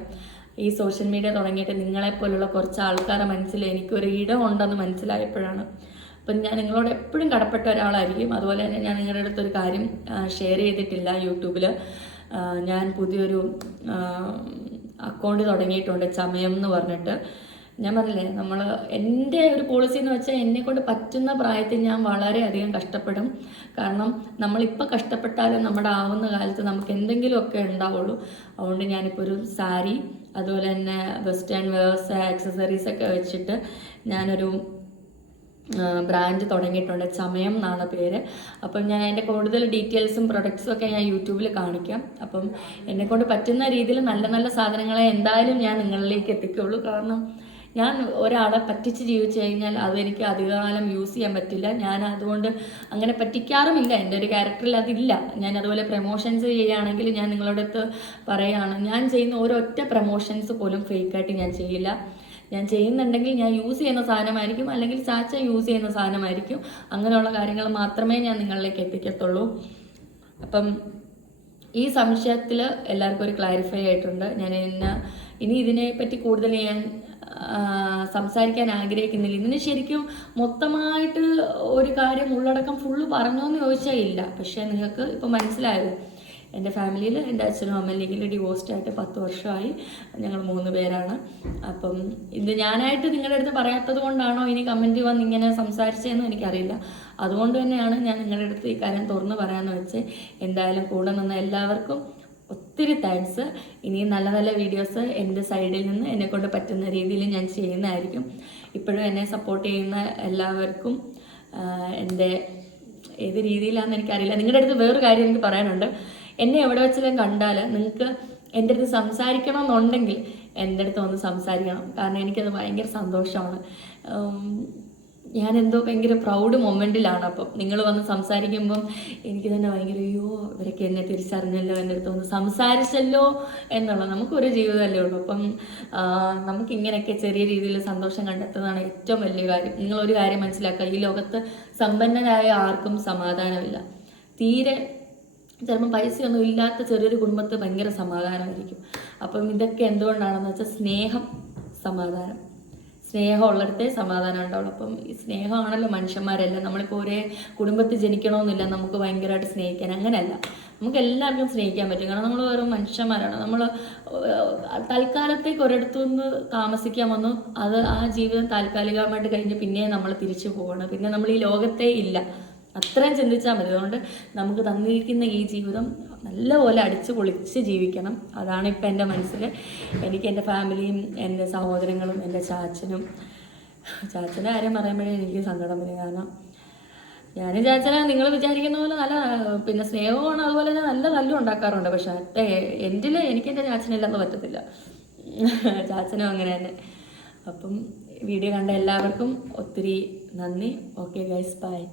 ഈ സോഷ്യൽ മീഡിയ തുടങ്ങിയിട്ട് നിങ്ങളെപ്പോലുള്ള കുറച്ച് ആൾക്കാരുടെ മനസ്സിൽ എനിക്കൊരു ഇടമുണ്ടെന്ന് മനസ്സിലായപ്പോഴാണ്. അപ്പം ഞാൻ നിങ്ങളോട് എപ്പോഴും കടപ്പെട്ട ഒരാളായിരിക്കും. അതുപോലെ തന്നെ ഞാൻ നിങ്ങളുടെ അടുത്തൊരു കാര്യം ഷെയർ ചെയ്തിട്ടില്ല. യൂട്യൂബിൽ ഞാൻ പുതിയൊരു അക്കൗണ്ട് തുടങ്ങിയിട്ടുണ്ട്, ചമയം എന്ന് പറഞ്ഞിട്ട്. ഞാൻ പറഞ്ഞില്ലേ, എൻ്റെ ഒരു പോളിസി എന്ന് വെച്ചാൽ എന്നെക്കൊണ്ട് പറ്റുന്ന പ്രായത്തിൽ ഞാൻ വളരെയധികം കഷ്ടപ്പെടും. കാരണം നമ്മളിപ്പോൾ കഷ്ടപ്പെട്ടാലും നമ്മുടെ ആവുന്ന കാലത്ത് നമുക്ക് എന്തെങ്കിലുമൊക്കെ ഉണ്ടാവുള്ളൂ. അതുകൊണ്ട് ഞാനിപ്പോൾ ഒരു സാരി, അതുപോലെ തന്നെ വെസ്റ്റേൺ വെയേഴ്സ്, ആക്സസറീസൊക്കെ വെച്ചിട്ട് ഞാനൊരു ബ്രാൻഡ് തുടങ്ങിയിട്ടുണ്ട്. ചമയം എന്നാണ് പേര്. അപ്പം ഞാൻ അതിൻ്റെ കൂടുതൽ ഡീറ്റെയിൽസും പ്രൊഡക്ട്സും ഒക്കെ ഞാൻ യൂട്യൂബിൽ കാണിക്കാം. അപ്പം എന്നെക്കൊണ്ട് പറ്റുന്ന രീതിയിൽ നല്ല നല്ല സാധനങ്ങളെ എന്തായാലും ഞാൻ നിങ്ങളിലേക്ക് എത്തിക്കുള്ളൂ. കാരണം ഞാൻ ഒരാളെ പറ്റിച്ച് ജീവിച്ചു കഴിഞ്ഞാൽ അതെനിക്ക് അധികകാലം യൂസ് ചെയ്യാൻ പറ്റില്ല. ഞാൻ അതുകൊണ്ട് അങ്ങനെ പറ്റിക്കാറുമില്ല. എൻ്റെ ഒരു ക്യാരക്ടറിൽ അതില്ല. ഞാൻ അതുപോലെ പ്രമോഷൻസ് ചെയ്യുകയാണെങ്കിൽ ഞാൻ നിങ്ങളുടെ അടുത്ത് പറയുകയാണ്, ഞാൻ ചെയ്യുന്ന ഒരൊറ്റ പ്രമോഷൻസ് പോലും ഫേക്കായിട്ട് ഞാൻ ചെയ്യില്ല. ഞാൻ ചെയ്യുന്നുണ്ടെങ്കിൽ ഞാൻ യൂസ് ചെയ്യുന്ന സാധനമായിരിക്കും, അല്ലെങ്കിൽ ചാച്ച യൂസ് ചെയ്യുന്ന സാധനമായിരിക്കും. അങ്ങനെയുള്ള കാര്യങ്ങൾ മാത്രമേ ഞാൻ നിങ്ങളിലേക്ക് എത്തിക്കത്തുള്ളൂ. അപ്പം ഈ സംശയത്തിൽ എല്ലാവർക്കും ഒരു ക്ലാരിഫൈ ആയിട്ടുണ്ട്. ഞാൻ ഇനി ഇതിനെപ്പറ്റി കൂടുതൽ ഞാൻ സംസാരിക്കാൻ ആഗ്രഹിക്കുന്നില്ല. ഇതിന് ശരിക്കും മൊത്തമായിട്ട് ഒരു കാര്യം ഉള്ളടക്കം ഫുള്ള് പറഞ്ഞോ എന്ന് ചോദിച്ചാൽ ഇല്ല. പക്ഷേ നിങ്ങൾക്ക് ഇപ്പം മനസ്സിലായത്, എൻ്റെ ഫാമിലിയിൽ എൻ്റെ അച്ഛനും അമ്മയും ലീഗലി ഡിവോഴ്സ്ഡ് ആയിട്ട് 10 വർഷമായി. ഞങ്ങൾ 3 പേരാണ്. അപ്പം ഇത് ഞാനായിട്ട് നിങ്ങളുടെ അടുത്ത് പറയാത്തത് കൊണ്ടാണോ ഇനി കമൻറ്റ് വന്ന് ഇങ്ങനെ സംസാരിച്ചതെന്നും എനിക്കറിയില്ല. അതുകൊണ്ട് തന്നെയാണ് ഞാൻ നിങ്ങളുടെ അടുത്ത് ഈ കാര്യം തുറന്ന് പറയാമെന്ന് വെച്ച്. എന്തായാലും കൂടെ നിന്ന് എല്ലാവർക്കും ഒത്തിരി താങ്ക്സ്. ഇനിയും നല്ല നല്ല വീഡിയോസ് എൻ്റെ സൈഡിൽ നിന്ന് എന്നെക്കൊണ്ട് പറ്റുന്ന രീതിയിൽ ഞാൻ ചെയ്യുന്നതായിരിക്കും. ഇപ്പോഴും എന്നെ സപ്പോർട്ട് ചെയ്യുന്ന എല്ലാവർക്കും എൻ്റെ ഏത് രീതിയിലാണെന്ന് എനിക്കറിയില്ല. നിങ്ങളുടെ അടുത്ത് വേറൊരു കാര്യം എനിക്ക് പറയാനുണ്ട്. എന്നെ എവിടെ വെച്ചാലും കണ്ടാൽ നിങ്ങൾക്ക് എൻ്റെ അടുത്ത് സംസാരിക്കണമെന്നുണ്ടെങ്കിൽ എൻ്റെ അടുത്ത് വന്ന് സംസാരിക്കണം. കാരണം എനിക്കത് ഭയങ്കര സന്തോഷമാണ്. ഞാനെന്തോ ഭയങ്കര പ്രൗഡ് മൊമെൻറ്റിലാണ്. അപ്പം നിങ്ങൾ വന്ന് സംസാരിക്കുമ്പം എനിക്ക് തന്നെ ഭയങ്കര അയ്യോ ഇവരൊക്കെ എന്നെ തിരിച്ചറിഞ്ഞല്ലോ, എൻ്റെ അടുത്ത് വന്ന് സംസാരിച്ചല്ലോ എന്നുള്ള. നമുക്കൊരു ജീവിതമല്ലേ ഉള്ളൂ. അപ്പം നമുക്കിങ്ങനെയൊക്കെ ചെറിയ രീതിയിൽ സന്തോഷം കണ്ടെത്തുന്നതാണ് ഏറ്റവും വലിയ കാര്യം. നിങ്ങളൊരു കാര്യം മനസ്സിലാക്കുക, ഈ ലോകത്ത് സമ്പന്നരായ ആർക്കും സമാധാനമില്ല. തീരെ ചിലപ്പോൾ പൈസയൊന്നും ഇല്ലാത്ത ചെറിയൊരു കുടുംബത്തിൽ ഭയങ്കര സമാധാനമായിരിക്കും. അപ്പം ഇതൊക്കെ എന്തുകൊണ്ടാണെന്ന് വെച്ചാൽ സ്നേഹം, സമാധാനം. സ്നേഹം ഉള്ളിടത്തേ സമാധാനം ഉണ്ടാവുള്ളൂ. അപ്പം ഈ സ്നേഹമാണല്ലോ മനുഷ്യന്മാരെല്ലാം. നമ്മളിപ്പോൾ ഒരേ കുടുംബത്തിൽ ജനിക്കണമെന്നില്ല നമുക്ക് ഭയങ്കരമായിട്ട് സ്നേഹിക്കാൻ. അങ്ങനെയല്ല, നമുക്ക് എല്ലാവർക്കും സ്നേഹിക്കാൻ പറ്റും. കാരണം നമ്മൾ വെറും മനുഷ്യന്മാരാണ്. നമ്മൾ തൽക്കാലത്തേക്ക് ഒരിടത്തുനിന്ന് താമസിക്കാൻ വന്നു, അത് ആ ജീവിതം താൽക്കാലികമായിട്ട് കഴിഞ്ഞ് പിന്നെ നമ്മൾ തിരിച്ചു പോകണം. പിന്നെ നമ്മൾ ഈ ലോകത്തേ ഇല്ല. അത്രയും ചിന്തിച്ചാൽ മതി. അതുകൊണ്ട് നമുക്ക് തന്നിരിക്കുന്ന ഈ ജീവിതം നല്ലപോലെ അടിച്ചു പൊളിച്ച് ജീവിക്കണം. അതാണ് ഇപ്പം എൻ്റെ മനസ്സിൽ. എനിക്ക് എൻ്റെ ഫാമിലിയും എൻ്റെ സഹോദരങ്ങളും എൻ്റെ ചാച്ചൻ്റെ കാര്യം പറയുമ്പോഴേ എനിക്ക് സങ്കടം വരും. കാരണം ഞാൻ ചാച്ചനെ നിങ്ങൾ വിചാരിക്കുന്ന പോലെ നല്ല സ്നേഹമാണ്, അതുപോലെ തന്നെ നല്ല തല്ലും ഉണ്ടാക്കാറുണ്ട്. പക്ഷേ എനിക്ക് എൻ്റെ ചാച്ചനില്ലെന്ന് പറ്റത്തില്ല. ചാച്ചനും അങ്ങനെ തന്നെ. അപ്പം വീഡിയോ കണ്ട എല്ലാവർക്കും ഒത്തിരി നന്ദി. Okay guys, by.